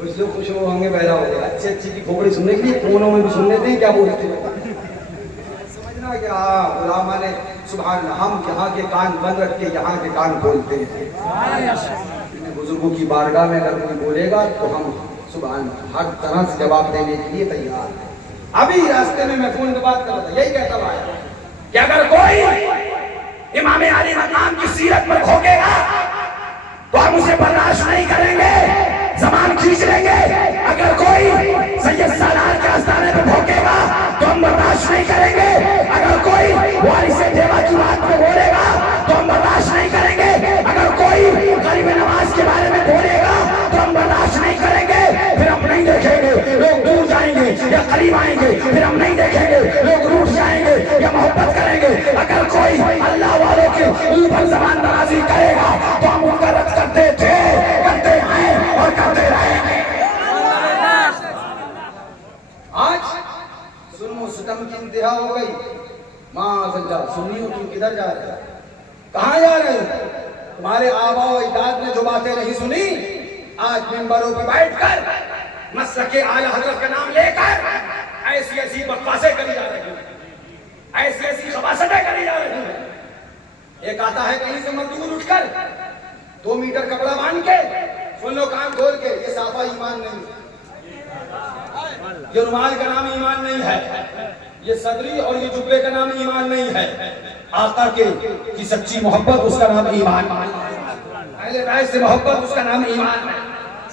کچھ لوگ خوش ہوں گے، پیدا ہو گیا. اچھی اچھی کی کھوپڑی سننے کے لیے کونوں میں بھی سن لیتے ہیں کیا بولتے ہیں. سمجھنا کہ ہاں علماء نے سبحان اللہ، ہم یہاں کے کان بند رکھ کے یہاں کے کان کھولتے ہیں. بزرگوں کی بارگاہ میں اگر کوئی بولے گا تو ہم سبحان اللہ ہر طرح سے جواب دینے کے لیے تیار ہیں. ابھی راستے میں فون پہ بات کر رہا تھا، یہی کہتا ہوا ہے کہ اگر کوئی امام علی مقام کی سیرت پر کھوکے گا تو ہم اسے برداشت نہیں کریں گے، زبان کھینچ لیں گے. اگر کوئی سید سالار کے آستانے پہ بھوکے گا تو ہم برداشت نہیں کریں گے. اگر کوئی وارث دیوا کی بات پہ بولے گا تو ہم برداشت نہیں کریں گے. اگر کوئی غریب نواز کے بارے میں بولے گا تو ہم برداشت نہیں کریں گے. پھر ہم نہیں دیکھیں گے لوگ دور جائیں گے یا قریب آئیں گے، پھر ہم نہیں دیکھیں گے لوگ روٹ جائیں گے یا محبت کریں گے. اگر کوئی اللہ والوں کے اوپر زبان درازی کرے گا تو ہم ان کا رد کرتے تھے، کرتے ہیں اور کرتے رہیں گے. آج ظلم و ستم کی انتہا ہو گئی. معاذ اللہ. سنیو تم کدھر جا رہے ہیں؟ کہاں جا رہے ہیں؟ تمہارے آبا و اجداد نے جو باتیں نہیں سنی، آج منبروں پہ بیٹھ کر مسلک اعلیٰ حضرت کا نام لے کر ایسی ایسی بکواسیں کری جا رہی ہیں، ایسی ایسی خباثتیں کری جا رہی ہیں. ایک آتا ہے کہیں سے مزدور اٹھ کر 2 میٹر کپڑا باندھ کے، سن لو کان کھول کے، یہ صافہ ایمان نہیں ہے، یہ رومال کا نام ایمان نہیں ہے، یہ صدری اور یہ جبے کا نام ایمان نہیں ہے. آقا کی سچی محبت اس کا نام ایمان ہے، اہل بیت سے محبت اس کا نام ایمان ہے،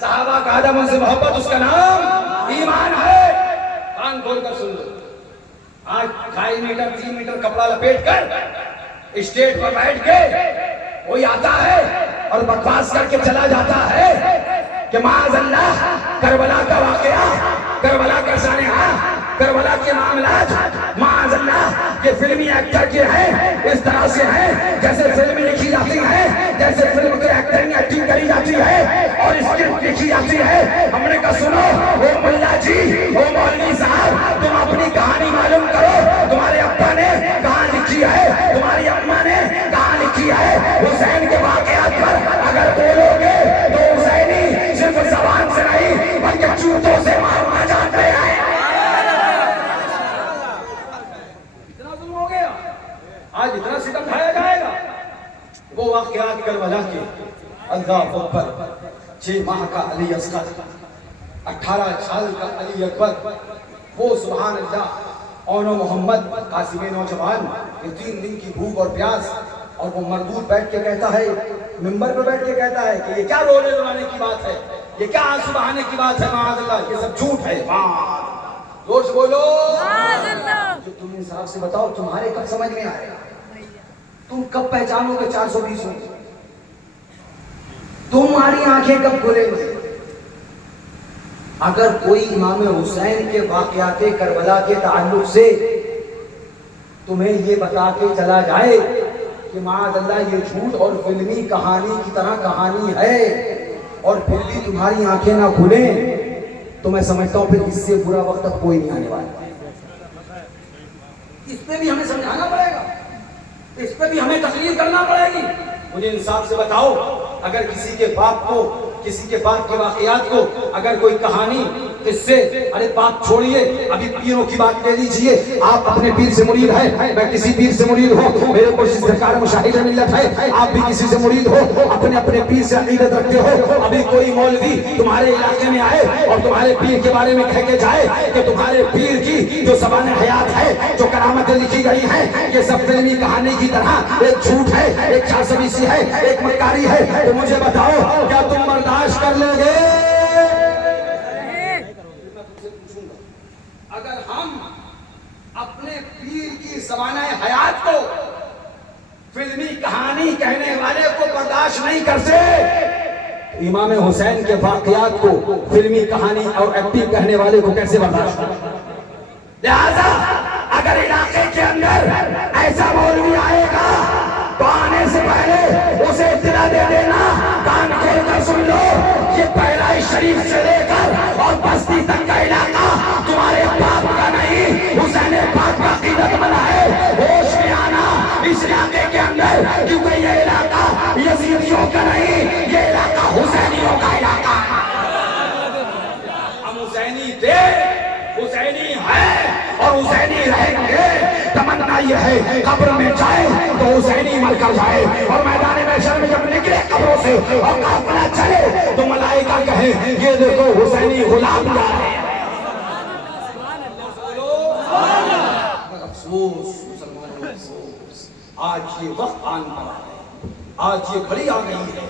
صحابہ کا ادب سے محبت اس کا نام ایمان ہے. کان کھول کر سن لو. آج 2.5 میٹر 3 میٹر کپڑا لپیٹ کر اسٹیج پر بیٹھ کے کوئی آتا ہے اور بکواس کر کے چلا جاتا ہے کہ معاذ اللہ کربلا کا واقعہ، کربلا کا سانحہ، کربلا کے معاملات معاذ اللہ یہ فلمی ایکٹر کے ہیں، اس طرح سے ہیں جیسے فلمیں لکھی جاتی ہیں، جیسے فلم کے ایکٹنگ کری جاتی ہے اور اسکرپٹ لکھی جاتی ہے. ہم نے کہا سنو او ملا جی، او مولوی صاحب، تم اپنی کہانی معلوم کرو. تمہارے ابا نے کہاں لکھی ہے، تمہاری اماں نے کہاں لکھی ہے. حسین کے واقعات پر اگر بولو گے تو حسینی صرف زبان سے نہیں بلکہ جوتوں سے مارنا جانتے ہیں. اتنا ظلم ہو گیا، آج اتنا ستم کھایا جائے گا. وہ واقعات کربلا کے اللہ اکبر. 6 ماہ کا علی اصغر، 18 سال کا علی اکبر، وہ سبحان اللہ اون و محمد قاسم نوجوان، یہ 3 دن کی بھوک اور پیاس، اور وہ مردود بیٹھ کے کہتا ہے، ممبر پہ بیٹھ کے کہتا ہے کہ یہ کیا رونے رولانے کی بات ہے، یہ کیا آنسو بہانے کی بات ہے، معاذ اللہ، یہ سب جھوٹ ہے۔ زور سے بولو، جو تم انصاف سے بتاؤ، تمہارے کب سمجھ میں آئے گا؟ تم کب پہچانو گے 420 ہوں؟ تمہاری آنکھیں کب کھلیں گی؟ اگر کوئی امام حسین کے واقعات کربلا کے تعلق سے تمہیں یہ بتا کے چلا جائے کہ معاذ اللہ یہ جھوٹ اور فلمی کہانی کی طرح کہانی ہے، اور پھر بھی تمہاری آنکھیں نہ کھلیں، تو میں سمجھتا ہوں پھر اس سے برا وقت اب کوئی نہیں آنے والا۔ اس پہ بھی ہمیں سمجھانا پڑے گا، اس پہ بھی ہمیں تقریر کرنا پڑے گی۔ مجھے انصاف سے بتاؤ، اگر کسی کے باپ کو، کسی کے باپ کے واقعات کو اگر کوئی کہانی اس سے، ارے بات چھوڑیے، ابھی پیروں کی بات لے لیجئے، آپ اپنے پیر سے مرید ہیں، میں کسی پیر سے مرید ہوں، میرے کوشش سرکار مشاہد ملت ہے، آپ بھی کسی سے مرید ہو، اپنے اپنے پیر سے عقیدت رکھتے ہو، ابھی کوئی مولوی تمہارے علاقے میں آئے اور تمہارے پیر کے بارے میں کہہ کے جائے کہ تمہارے پیر کی جو زبان حیات ہے، جو کرامتیں لکھی گئی ہیں، یہ سب فلمی کہانی کی طرح ایک جھوٹ ہے، ایک 420 ہے، ایک مکاری ہے، تو مجھے بتاؤ کیا تم برداشت کر لو گے؟ اگر ہم اپنے پیر کی زمانہ حیات کو، فلمی کہانی کہنے والے کو برداشت نہیں کرتے، امام حسین کے واقعات کو فلمی کہانی اور ایکٹنگ کہنے والے کو کیسے برداشت کرتے؟ لہذا اگر علاقے کے اندر ایسا مولوی آئے گا تو آنے سے پہلے اسے اطلاع دے دینا، کان کھول کر سن لو، یہ پہلا شریف سے لے کر اور بستی تک کا علاقہ تمہارے باپ کا نہیں، حسین پاک کا عقیدت مند ہے۔ ہوش میں آنا اس علاقے کے اندر، کیونکہ یہ علاقہ یزیدیوں کا نہیں، یہ علاقہ حسینیوں کا علاقہ ہے۔ ہم حسینی تھے، حسینی ہے اور حسینی رہیں گے۔ تمنا یہ ہے قبر میں جائے تو حسینی مر کر جائے، اور میدان محشر میں جب نکلے قبروں سے اور قافلہ چلے تو ملائکہ کہیں یہ دیکھو حسینی غلام جا رہے ہیں۔ افسوس مسلمانوں، افسوس، آج یہ وقت آن پڑا ہے، آج یہ گھڑی آ گئی ہے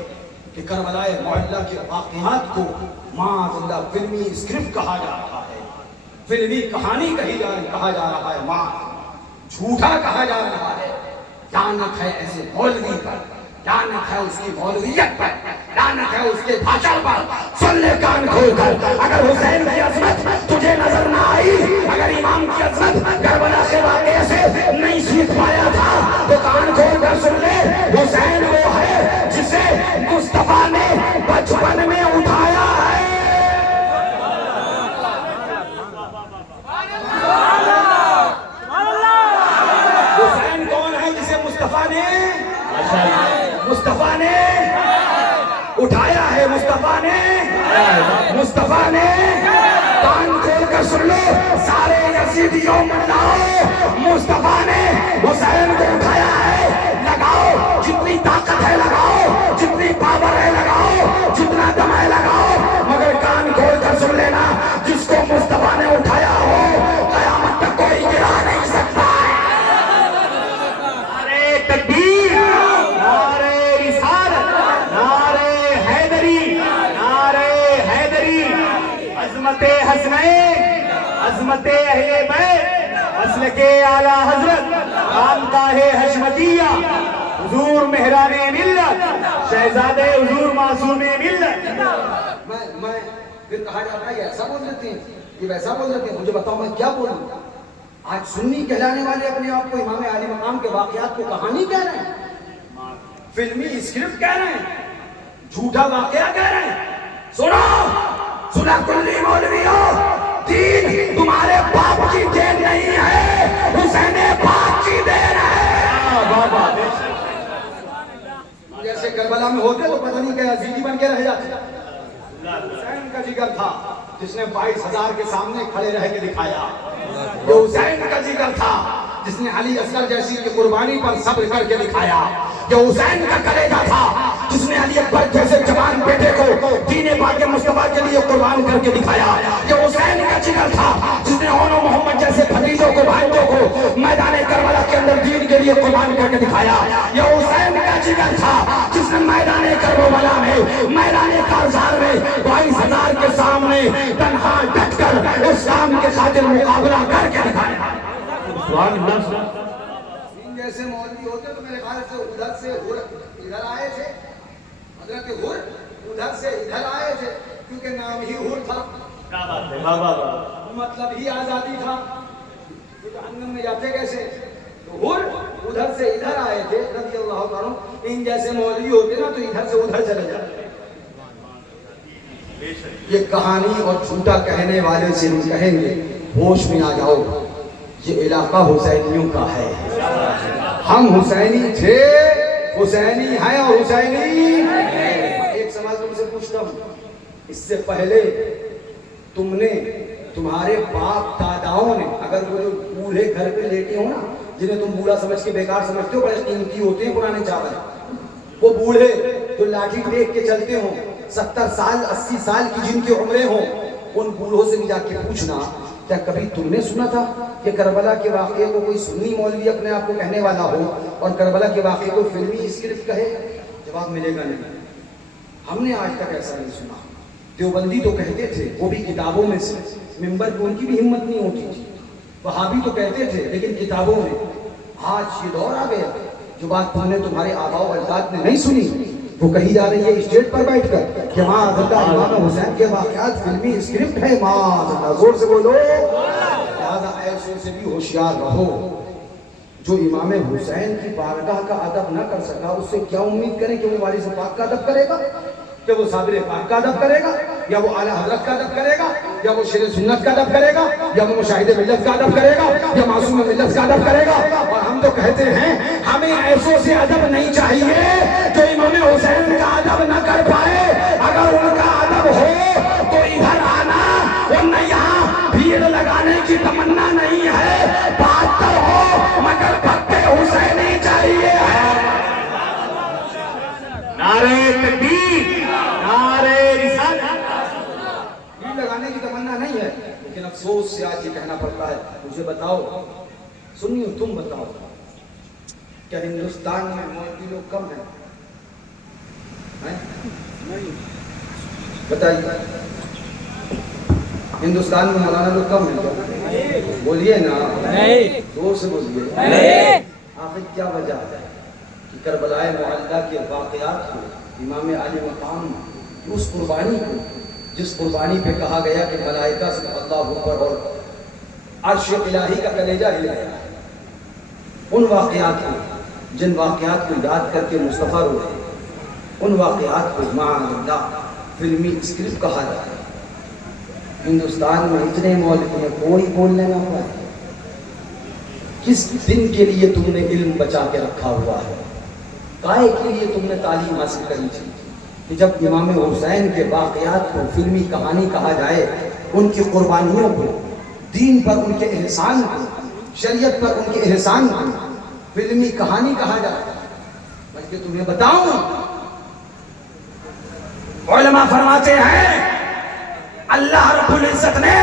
کہ کربلا معلیٰ کے واقعات کو معاذ اللہ فلمی اسکرپٹ کہا جا رہا ہے، فلمی کہانی کہا جا رہا ہے، ماں جھوٹا کہا جا رہا ہے۔ لعنت ہے ایسے مولوی پر، لعنت ہے اس کی مولویت پر، لعنت ہے اس کے بھاشن پر۔ سن لے کان کھول کر، اگر حسین کی عظمت تجھے نظر نہ آئی، اگر امام کی عظمت کربلا کے واقعے سے نہیں سیکھ پایا تھا، تو کان کھول کر سن لے، حسین وہ ہے جسے مصطفیٰ نے بچپن میں اٹھایا ہے۔ مصطفیٰ نے اٹھایا ہے، مصطفیٰ نے کان کھول کر سن لو سارے یزیدیوں ملاؤ، مصطفیٰ نے حسین کو اٹھایا ہے۔ لگاؤ جتنی طاقت ہے، لگاؤ جتنی پاور ہے، لگاؤ جتنا دم ہے، لگاؤ، مگر کان کھول کر سن لینا، جس کو مصطفیٰ نے اٹھایا ہو قیامت تک کوئی گرا نہیں سکتا ہے۔ نعرے تکبیر، نعرے رسالت، نعرے حیدری، نعرے حیدری، عظمت حسنین، عظمت اہل بیت، مسلک اعلیٰ حضرت خانقاہ حشمتیہ، حضور مہران ملت، شہزادے حضور معصوم ملت۔ میں پھر کہا جاتا ہے یہ ایسا بول دیتے ہیں، یہ ویسا بول دیتے ہیں، مجھے بتاؤ میں کیا بولوں؟ آج سنی کہلانے والے اپنے آپ کو امام عالی مقام کے واقعات کو کہانی کہہ رہے ہیں، فلمی اسکرپٹ کہہ رہے ہیں، جھوٹا واقعہ کہہ رہے ہیں۔ سنا کلی مولویوں، دین تمہارے باپ کی دین نہیں ہے، حسین پاک کی دین ہے۔ جیسے کربلا میں ہوتے تو پتہ نہیں کیا زیدی بن کے رہ جاتے۔ حسین کا جگر تھا جس نے 22,000 کے سامنے کھڑے رہ کے دکھایا، یہ حسین کا جگر تھا جس نے علی اصغر جیسی کی قربانی پر صبر کر کے دکھایا، یہ حسین کا کلیجہ تھا جس نے علی اکبر جیسے جوان بیٹے کو دین پاک مصطفیٰ کے لیے قربان کر کے دکھایا، یہ حسین کا جگر تھا جس نے اون و محمد جیسے بھتیجوں کو بھائیوں کو میدان کربلا کے اندر دین کے لیے قربان کر کے دکھایا، یہ حسین کا جگر تھا جس نے میدان کربلا میں میدان کارزار میں 22,000 کے سامنے تنہا ڈٹ کر اسلام کے خاطر مقابلہ کر کے دکھایا۔ سبحان اللہ۔ جیسے مولوی ہوتے تو میرے خیال سے ادھر سے ادھر آئے تھے، حضرت حر ادھر سے ادھر آئے تھے کیونکہ نام ہی حر تھا، کیا بات ہے، واہ واہ واہ۔ مطلب ہی آزادی تھا، تو جہنم میں جاتے کیسے؟ تو حر ادھر سے ادھر آئے تھے رضی اللہ تعالیٰ۔ ان جیسے مولوی ہوتے نا تو ادھر سے ادھر چلے جاتے۔ یہ کہانی اور جھوٹا کہنے والے سے ہم کہیں گے ہوش میں آ جاؤ، یہ علاقہ حسینیوں کا ہے، ہم حسینی تھے، حسینی ہیں اور حسینی۔ ایک سوال تم سے پوچھتا ہوں، اس سے پہلے تم نے تمہارے باپ داداؤں نے، اگر وہ جو بوڑھے گھر پہ لیٹے ہو نا جنہیں تم بوڑھا سمجھ کے بیکار سمجھتے ہو، بڑے قیمتی ہوتے ہیں پرانے چاول، وہ بوڑھے جو لاٹھی ٹیک کے چلتے ہوں، 70 سال 80 سال کی جن کی عمریں ہوں، ان بوڑھوں سے بھی جا کے پوچھنا کیا کبھی تم نے سنا تھا کہ کربلا کے واقعے کو کوئی سنی مولوی اپنے آپ کو کہنے والا ہو اور کربلا کے واقعے کو فلمی اسکرپٹ کہے؟ جواب ملے گا نہیں، ہم نے آج تک ایسا نہیں سنا۔ دیوبندی تو کہتے تھے، وہ بھی کتابوں میں سے، ممبر پہ ان کی بھی ہمت نہیں ہوتی تھی، وہابی تو کہتے تھے لیکن کتابوں میں۔ آج یہ دور آ گیا، جو بات تم نے تمہارے آباء و اجداد نے نہیں سنی وہ کہی جا رہی ہے اسٹیج پر بیٹھ کر کہ معاذ اللہ امام حسین کے واقعات فلمی اسکرپٹ ہے، معاذ اللہ، زور سے بولو۔ لہذا ایسے سے بھی ہوشیار رہو، جو امام حسین کی بارگاہ کا ادب نہ کر سکا اس سے کیا امید کریں کہ وہ وارث پاک کا ادب کرے گا، کہ وہ صابر پاک کا ادب کرے گا، یا وہ اعلیٰ حضرت کا ادب کرے گا، یا وہ شیر سنت کا ادب کرے گا، یا وہ مشاہد ملت کا ادب کرے گا، یا معصوم ملت کا ادب کرے گا۔ اور ہم تو کہتے ہیں ہمیں ایسوں سے ادب نہیں چاہیے جو امام حسین کا ادب نہ کر پائے، اگر ان کا ادب ہو تو ادھر آنا، ورنہ یہاں بھیڑ لگانے کی تمنا نہیں ہے، 72 ہو مگر پکے حسینی چاہیے۔ نعرہ تکبیر، نعرہ رسالت۔ بھیڑ لگانے کی تمنا نہیں ہے، لیکن افسوس سے آج یہ کہنا پڑتا ہے۔ مجھے بتاؤ، سنیو تم بتاؤ، کیا ہندوستان میں مولوی لوگ کم ہیں؟ بتائیے، ہندوستان میں مولانا لوگ کم ہیں کیا؟ بولیے نا، زور سے بولیے۔ آخر کیا وجہ ہے کہ کربلائے معلّہ کے واقعات کو، امام علی مقام کی اس قربانی کو، جس قربانی پہ کہا گیا کہ ملائکہ سے اللہ اوپر اور عرش الہی کا کلیجہ ہلایا، ان واقعات کو، جن واقعات کو یاد کر کے مصطفیٰ روئے، ان واقعات کو معاذ اللہ فلمی اسکرپٹ کہا جاتا ہے۔ ہندوستان میں اتنے مولوی ہیں، کوئی بولنے نہ پائے۔ کس دن کے لیے تم نے علم بچا کے رکھا ہوا ہے؟ کائے کے لیے تم نے تعلیم حاصل کری تھی کہ جب امام حسین کے واقعات کو فلمی کہانی کہا جائے، ان کی قربانیوں کو، دین پر ان کے احسان کو، شریعت پر ان کے احسان کو فلمی کہانی کہا جائے؟ بلکہ تمہیں بتاؤں، علماء فرماتے ہیں اللہ رب العزت نے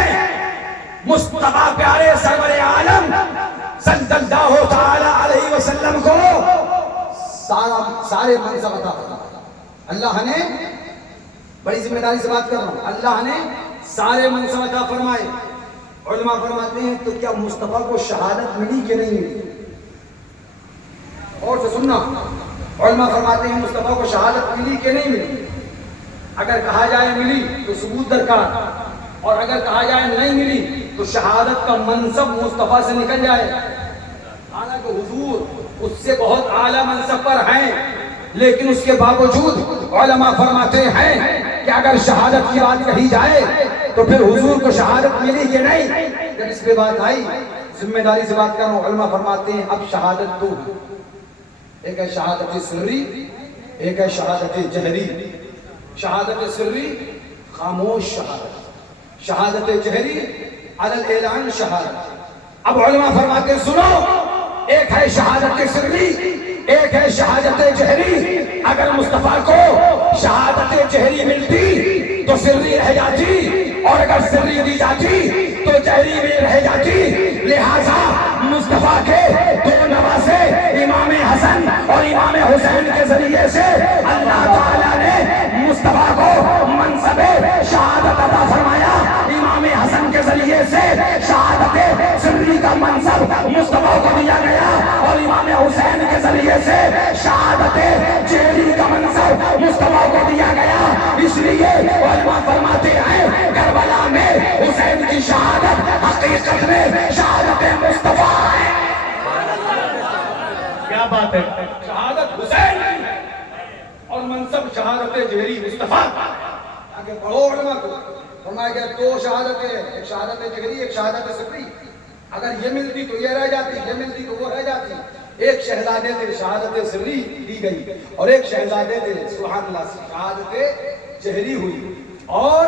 مصطفیٰ پیارے سرور عالم صلی اللہ تعالی علیہ وسلم کو سارے منصب عطا فرمائے۔ اللہ نے، بڑی ذمہ داری سے بات کر رہا ہوں، اللہ نے سارے منصب عطا فرمائے۔ علماء فرماتے ہیں تو کیا مصطفیٰ کو شہادت ملی کہ نہیں ملی؟ اور سے سننا، علماء فرماتے ہیں مصطفیٰ کو شہادت ملی کہ نہیں ملی؟ اگر کہا جائے ملی تو ثبوت درکار، اور اگر کہا جائے نہیں ملی تو شہادت کا منصب مصطفیٰ سے نکل جائے۔ حالانکہ حضور اس سے بہت اعلیٰ منصب پر ہیں، لیکن اس کے باوجود علماء فرماتے ہیں کہ اگر شہادت کی بات کہی جائے تو پھر حضور کو شہادت ملی کہ نہیں؟ جب اس پہ بات آئی، ذمہ داری سے بات کر رہا ہوں، علماء فرماتے ہیں اب شہادت دو، ایک ہے شہادت سری، ایک ہے شہادت جہری۔ شہادت سری خاموش شہادت، شہادت جہری علی الاعلان شہادت۔ اب علماء فرماتے ہیں سنو، ایک ہے شہادت سری ایک ہے شہادت جہری. اگر مصطفیٰ کو شہادت جہری ملتی تو سری رہ جاتی, اور اگر سری دی جاتی تو جہری میں رہ جاتی. لہذا مصطفیٰ کے دو نواسے امام حسن اور امام حسین کے ذریعے سے اللہ تعالیٰ نے مصطفیٰ کو منصب شہادت عطا فرمایا. امام حسن کے ذریعے سے شہادت سری کا منصب مصطفیٰ کو دیا گیا, اور امام حسین کے ذریعے سے شہادت جہری کا منصب مصطفیٰ کو دیا گیا. اس لیے علماء فرماتے ہیں کربلا میں حسین کی شہادت حقیقت میں شہادت مصطفیٰ ہے. کیا بات ہے. شہادت حسین اور منصب شہادت جہری مصطفیٰ. آگے پڑھو علماء کو. فرمایا گیا دو شہادتیں, ایک شہادت جہری ایک شہادت سری. اگر یہ ملتی تو یہ رہ جاتی, یہ ملتی تو وہ رہ جاتی. ایک شہزادے سے شہادت سری دی گئی اور ایک شہزادے سے سبحان اللہ شہادت جہری ہوئی. اور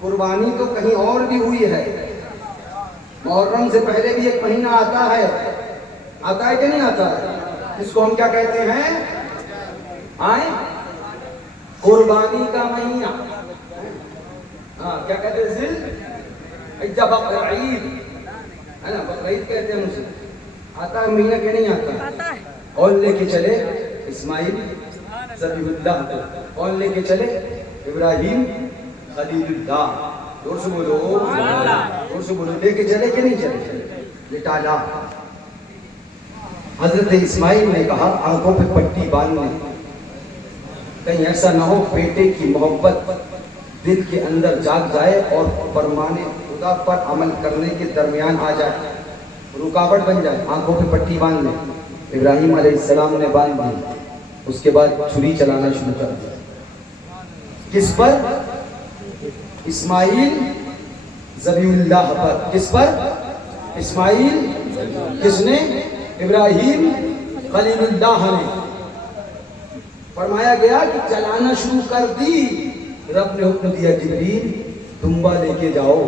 قربانی تو کہیں اور بھی ہوئی ہے. محرم سے پہلے بھی ایک مہینہ آتا ہے کہ نہیں آتا ہے؟ اس کو ہم کیا کہتے ہیں؟ قربانی کا مہینہ. ہاں کیا کہتے ہیں؟ ذوالحجہ بقرعید ہے نا, بقرعید کہتے ہیں اسے. آتا ہے مہینہ کہ نہیں آتا؟ کون لے کے چلے؟ اسماعیل ذبیح اللہ کو. کون لے کے چلے؟ ابراہیم خلیل اللہ. دور سے بولو, دور سے بولو. لے کے چلے کہ نہیں چلے؟ لٹالا. حضرت اسماعیل نے کہا آنکھوں پہ پٹی باندھنے, کہیں ایسا نہ ہو بیٹے کی محبت دل کے اندر جاگ جائے اور فرمان خدا پر عمل کرنے کے درمیان آ جائے, رکاوٹ بن جائے. آنکھوں پہ پٹی باندھ لیں. ابراہیم علیہ السلام نے باندھ دی. اس کے بعد چھری چلانا شروع کر دیا. کس پر؟ اسماعیل ذبیح اللہ پر. کس پر؟ اسماعیل. کس نے؟ ابراہیم خلیل اللہ نے. فرمایا گیا کہ چلانا شروع کر دی. رب نے حکم دیا جبریل دمبا لے کے جاؤ.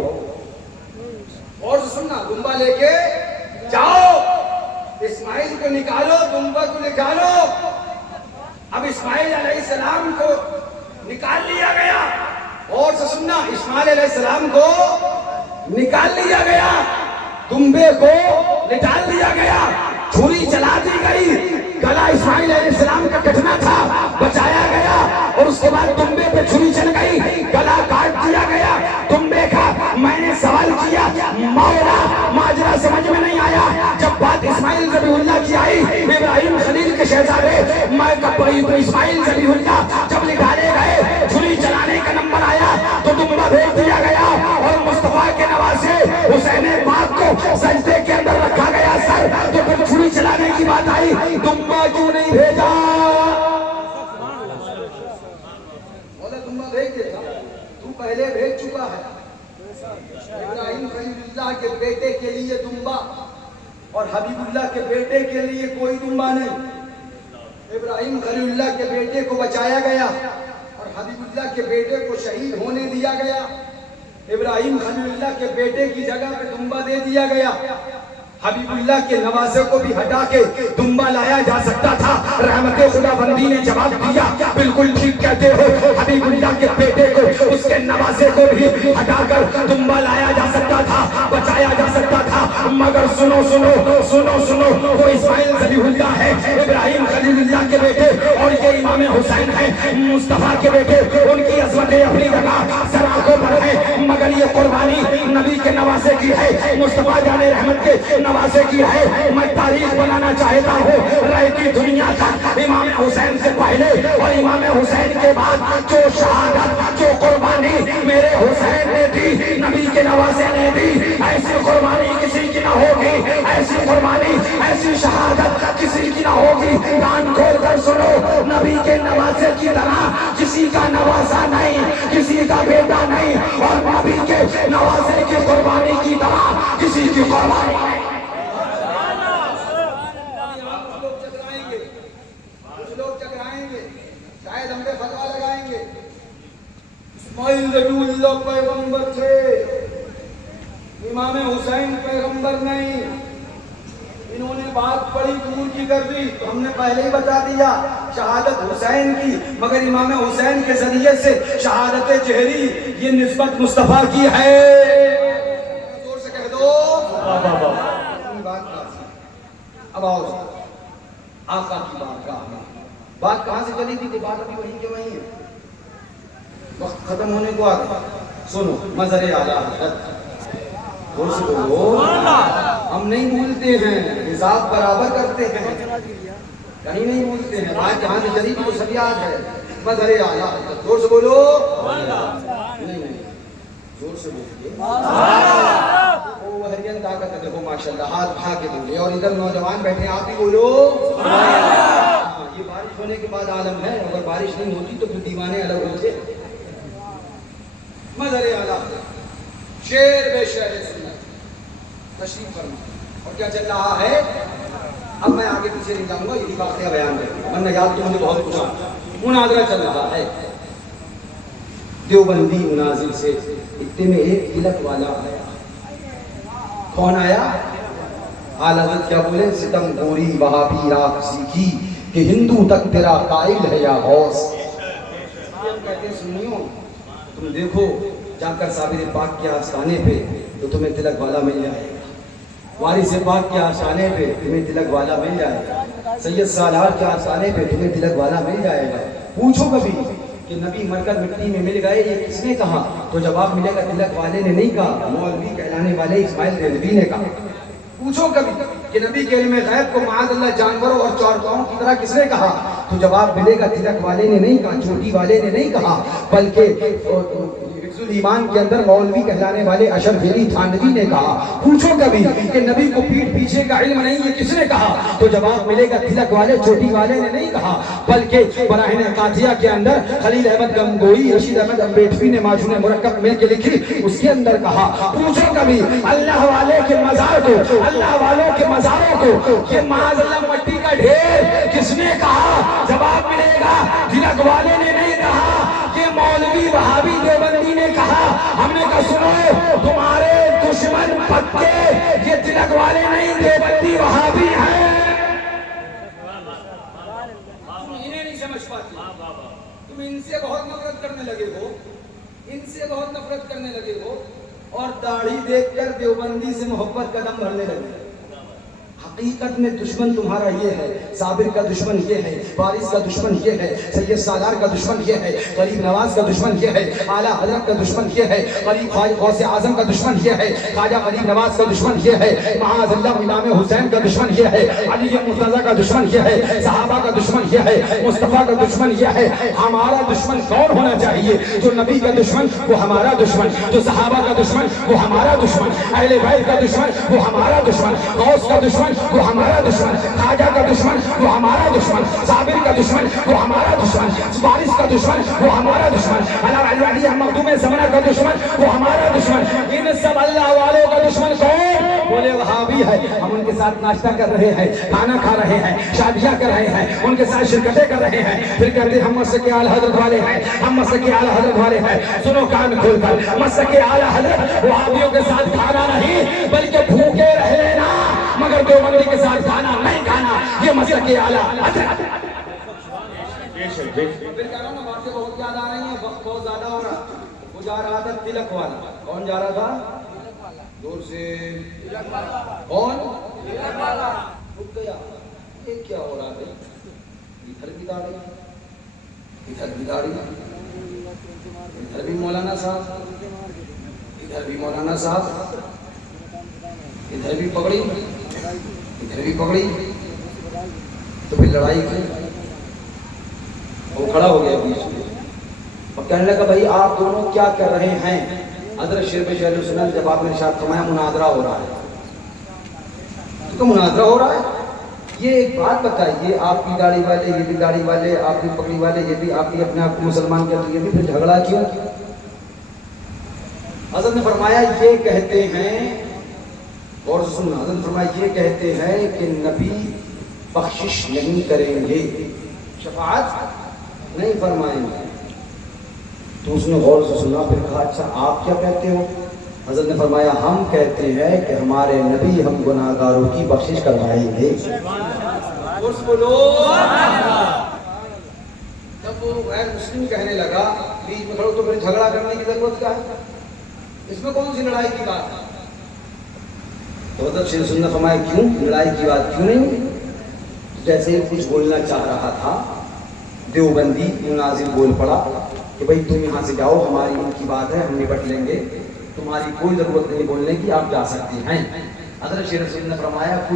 اور سننا, دمبا لے کے جاؤ, اسماعیل کو نکالو, دمبا کو نکالو. اب اسماعیل علیہ السلام کو نکال لیا گیا. اور سننا, اسماعیل علیہ السلام کو نکال لیا گیا, دمبے کو نکال دیا گیا, چھری چلا دی گئی. گلا اسماعیل علیہ السلام کا کٹنا تھا, بچایا گیا. اور اس کے بعد دمبے پہ چھری چل گئی, گلا کاٹ دیا گیا دمبے کا. میں نے سوال کیا مولا ماجرا سمجھ میں نہیں آیا. جب بات اسماعیل ذبیح اللہ کی آئی, ابراہیم خلیل کے شہزادے اسماعیل ذبیح اللہ جب نکالے گئے, چھری چلانے کا نمبر آیا تو دمبا بھیج دیا گیا. اور مصطفیٰ کے نواسے حسین پاک کو سجدے کے اندر رکھا گیا سر. تو پھر چھری چلانے کی بات آئی, دمبا کیوں نہیں بھیجا؟ بولا دمبا بھیج دیتا, تو پہلے بھیج چکا ہے. ابراہیم خلیل اللہ کے بیٹے کے لیے دمبا اور حبیب اللہ کے بیٹے کے لیے کوئی دمبا نہیں. ابراہیم خلیل اللہ کے بیٹے کو بچایا گیا اور حبیب اللہ کے بیٹے کو شہید ہونے دیا گیا. ابراہیم خلیل اللہ کے بیٹے کی جگہ پہ دمبا دے دیا گیا. حبیب اللہ کے نوازے کو بھی ہٹا کے دمبا لایا جا سکتا تھا. رحمت خدا بندی نے جواب دیا بالکل ٹھیک کہتے ہو, حبیب اللہ کے بیٹے کو اس کے نوازے کو بھی ہٹا کر دمبا لایا جا سکتا تھا, بچایا جا سکتا تھا. مگر سنو سنو سنو سنو, وہ اسماعیل ذبیح اللہ ہے, ابراہیم خلیل اللہ کے بیٹے, اور یہ امام حسین ہے مصطفیٰ کے بیٹے. ان کی عظمتیں اپنی جگہ سراخوں پر ہے, مگر یہ قربانی نبی کے نوازے کی ہے, مصطفیٰ جان رحمت کے نوازے کی ہے. میں تاریخ بنانا چاہتا ہوں رہتی دنیا کا امام حسین سے پہلے اور امام حسین کے بعد جو شہادت جو قربانی میرے حسین نے دی, نبی کے نوازے نے دی, ایسی قربانی کسی کی نہ ہوگی, ایسی قربانی ایسی شہادت کسی کی نہ ہوگی. کان کھول کر سنو, نبی کے نوازے کی طرح کسی کا نوازا نہیں, کسی کا بیٹا نہیں, اور نبی کے نوازے کی قربانی کی طرح کسی کی قربانی نہیں. شاید ہم پہ فتوا لگائیں گے. اسماعیل ذبیح اللہ پیغمبر تھے, امام حسین پیغمبر نہیں. انہوں نے کی بات بڑی دور کی کر دی. ہم نے پہلے ہی بتا دیا شہادت حسین کی، مگر امام حسین کے ذریعے سے شہادت جہری یہ نسبت مصطفیٰ کی ہے. زور سے کہہ دو. اب آؤ آقا کی بارگاہ میں. بات کہاں سے چلی تھی؟ کہ بات ابھی وہیں کے وہیں ہے. وقت ختم ہونے کو آ گیا. سنو مظہر اعلیٰ حضرت ہم نہیں بھولتے ہیں، حساب برابر کرتے ہیں، کہیں نہیں بھولتے ہیں. بات جہاں سے چلی تھی وہ سب یاد ہے. مظہر اعلیٰ حضرت زور سے بولو. نہیں زور سے بولیے. وہ ہرین طاقت ہے. دیکھو ماشاءاللہ ہاتھ اٹھا کے بولے. اور ادھر نوجوان بیٹھے آپ بھی بولو. یہ بارش ہونے کے بعد عالم ہے. اگر بارش نہیں ہوتی تو پھر دیوانے الگ ہوتے. مظہر اعلیٰ شیر بے شعر سنت تشریف فرما. اور کیا چل رہا ہے؟ اب میں آگے پیچھے نہیں جاؤں گا، یہی واقعہ بیان کروں. ورنہ یاد تو مجھے بہت کچھ. مناظرہ چل رہا ہے دیوبندی مناظر سے. اتنے میں ایک تلک والا آیا. کون آیا؟ اعلیٰ حضرت کیا بولے؟ ستم گوری وہابی راہ سیکھی کہ ہندو تک تیرا قائل ہے یا غوث. کہتے ہیں سنیو تم دیکھو جا کر صابر پاک کے آستانے پہ تو تمہیں تلک والا مل جائے گا. وارث پاک کے آستانے پہ تمہیں تلک والا مل جائے گا. سید سالار کے آستانے پہ تمہیں تلک والا مل جائے گا. پوچھو کبھی کہ نبی مر کر مٹی میں مل گئے یہ کس نے کہا؟ تو جواب ملے گا تلک والے نے نہیں کہا، مولوی کہلانے والے اسماعیل دہلوی نے کہا. پوچھو کبھی کہ نبی کے علم غیب کو معاذ اللہ جانوروں اور چارپاؤں کی طرح کس نے کہا؟ تو جواب ملے گا تلک والے نے نہیں کہا، چوٹی والے نے نہیں کہا، بلکہ ایمان کے اندر مولوی کہلانے والے اشرف علی تھانوی نے کہا. پوچھو کبھی کہ نبی کو پیٹھ پیچھے کا علم نہیں ہے کس نے کہا؟ تو جواب ملے گا تلک والے چوٹی والے نے نہیں کہا، بلکہ براہین قاضیہ کے اندر خلیل احمد گنگوئی رشید احمد امبیڈکری نے معجون مرکب مل کے لکھی اس کے اندر کہا. پوچھو کبھی اللہ والے کے مزار کو، اللہ والوں کے مزاروں کو کہ معاذ اللہ مٹی کا ڈھیر کس نے کہا؟ جواب ملے گا تلک والے نے نہیں کہا، کہ مولوی وہابی دیوبندی نے کہا. ہم نے کہا سنو تمہارے دشمن پکے یہ تلک والے نہیں دیوبندی وہابی ہیں. تم انہیں نہیں سمجھ پاتے. تم ان سے بہت نفرت کرنے لگے ہو، ان سے بہت نفرت کرنے لگے ہو اور داڑھی دیکھ کر دیوبندی سے محبت کا دم بھرنے لگے. حقیقت میں دشمن تمہارا یہ ہے. صابر کا دشمن یہ ہے، وارث کا دشمن یہ ہے، سید سالار کا دشمن یہ ہے، غریب نواز کا دشمن یہ ہے، اعلیٰ حضرت کا دشمن یہ ہے، غریب غوث اعظم کا دشمن یہ ہے، خواجہ غریب نواز کا دشمن یہ ہے، معاذ اللہ امام حسین کا دشمن یہ ہے، علی مرتضیٰ کا دشمن یہ ہے، صحابہ کا دشمن یہ ہے، مصطفیٰ کا دشمن یہ ہے. ہمارا دشمن کون ہونا چاہیے؟ جو نبی کا دشمن وہ ہمارا دشمن، جو صحابہ کا دشمن وہ ہمارا دشمن، اہل بیت کا دشمن وہ ہمارا دشمن، غوث کا دشمن وہ ہمارا دشمن، خواجہ کا دشمن وہ ہمارا دشمن، صابر کا دشمن وہ ہمارا دشمن، وارث کا دشمن وہ ہمارا دشمن، علی مخدوم زمانہ کا دشمن وہ ہمارا دشمن. ان سب اللہ والوں کا دشمن کون؟ بولے وہابی ہے. ہم ان کے ساتھ ناشتہ کر رہے ہیں، کھانا کھا رہے ہیں، شادیاں کر رہے ہیں، ان کے ساتھ شرکتیں کر رہے ہیں، پھر کہتے ہیں ہم مسلک اعلیٰ حضرت والے ہیں، ہم مسلک اعلیٰ حضرت والے ہیں. سنو کان کھول کر، مسلک اعلیٰ حضرت وہابیوں کے ساتھ کھانا نہیں بلکہ بھوکے رہ لینا، مگر دیوبندی کے ساتھ کھانا نہیں کھانا. یہ مسلک اعلیٰ حضرت. پھر کہہ رہا ہوں نا باتیں بہت یاد آ رہی ہیں، وقت بہت زیادہ ہو رہا. وہ جا رہا تھا تلک والا. کون جا رہا تھا؟ دور سے کون؟ رک گیا. یہ کیا ہو رہا ہے؟ ادھر بھی داڑھی، ادھر بھی داڑھی، ادھر بھی مولانا صاحب، ادھر بھی مولانا صاحب، ادھر بھی پگڑی، ادھر بھی پگڑی. تو پھر لڑائی کی. وہ کھڑا ہو گیا بیچ میں اور کہنے لگا بھائی آپ دونوں کیا کر رہے ہیں؟ حضرت شیر بے شعر سنن جب آپ نے ارشاد فرمایا مناظرہ ہو رہا ہے. تو مناظرہ ہو رہا ہے. یہ ایک بات بتائیے، آپ کی داڑھی والے یہ بھی داڑھی والے، آپ کی پگڑی والے یہ بھی، آپ بھی اپنے آپ کو مسلمان کہتے، یہ بھی پھر جھگڑا کیوں؟ حضرت نے فرمایا یہ کہتے ہیں، اور سننا، حضرت نے فرمایا یہ کہتے ہیں کہ نبی بخشش نہیں کریں گے، شفاعت نہیں فرمائیں گے. تو اس نے غور سے سنا، پھر کہا اچھا آپ کیا کہتے ہو؟ حضرت نے فرمایا ہم کہتے ہیں کہ ہمارے نبی ہم گناہگاروں کی بخشش کروائیں گے. جب وہ غیر مسلم کہنے لگا بیچ میں کھڑو تو پھر جھگڑا کرنے کی ضرورت کیا ہے؟ اس میں کون سی لڑائی کی بات ہے؟ تو حضرت شیخ السنت نے فرمایا کیوں لڑائی کی بات کیوں نہیں؟ جیسے ہی کچھ بولنا چاہ رہا تھا دیوبندی مناظر بول پڑا کہ بھائی تم یہاں سے جاؤ ہماری ان کی بات ہے ہم نپٹ لیں گے تمہاری کوئی ضرورت نہیں بولنے کی آپ جا سکتے ہیں. حضرت شیخ السنت نے فرمایا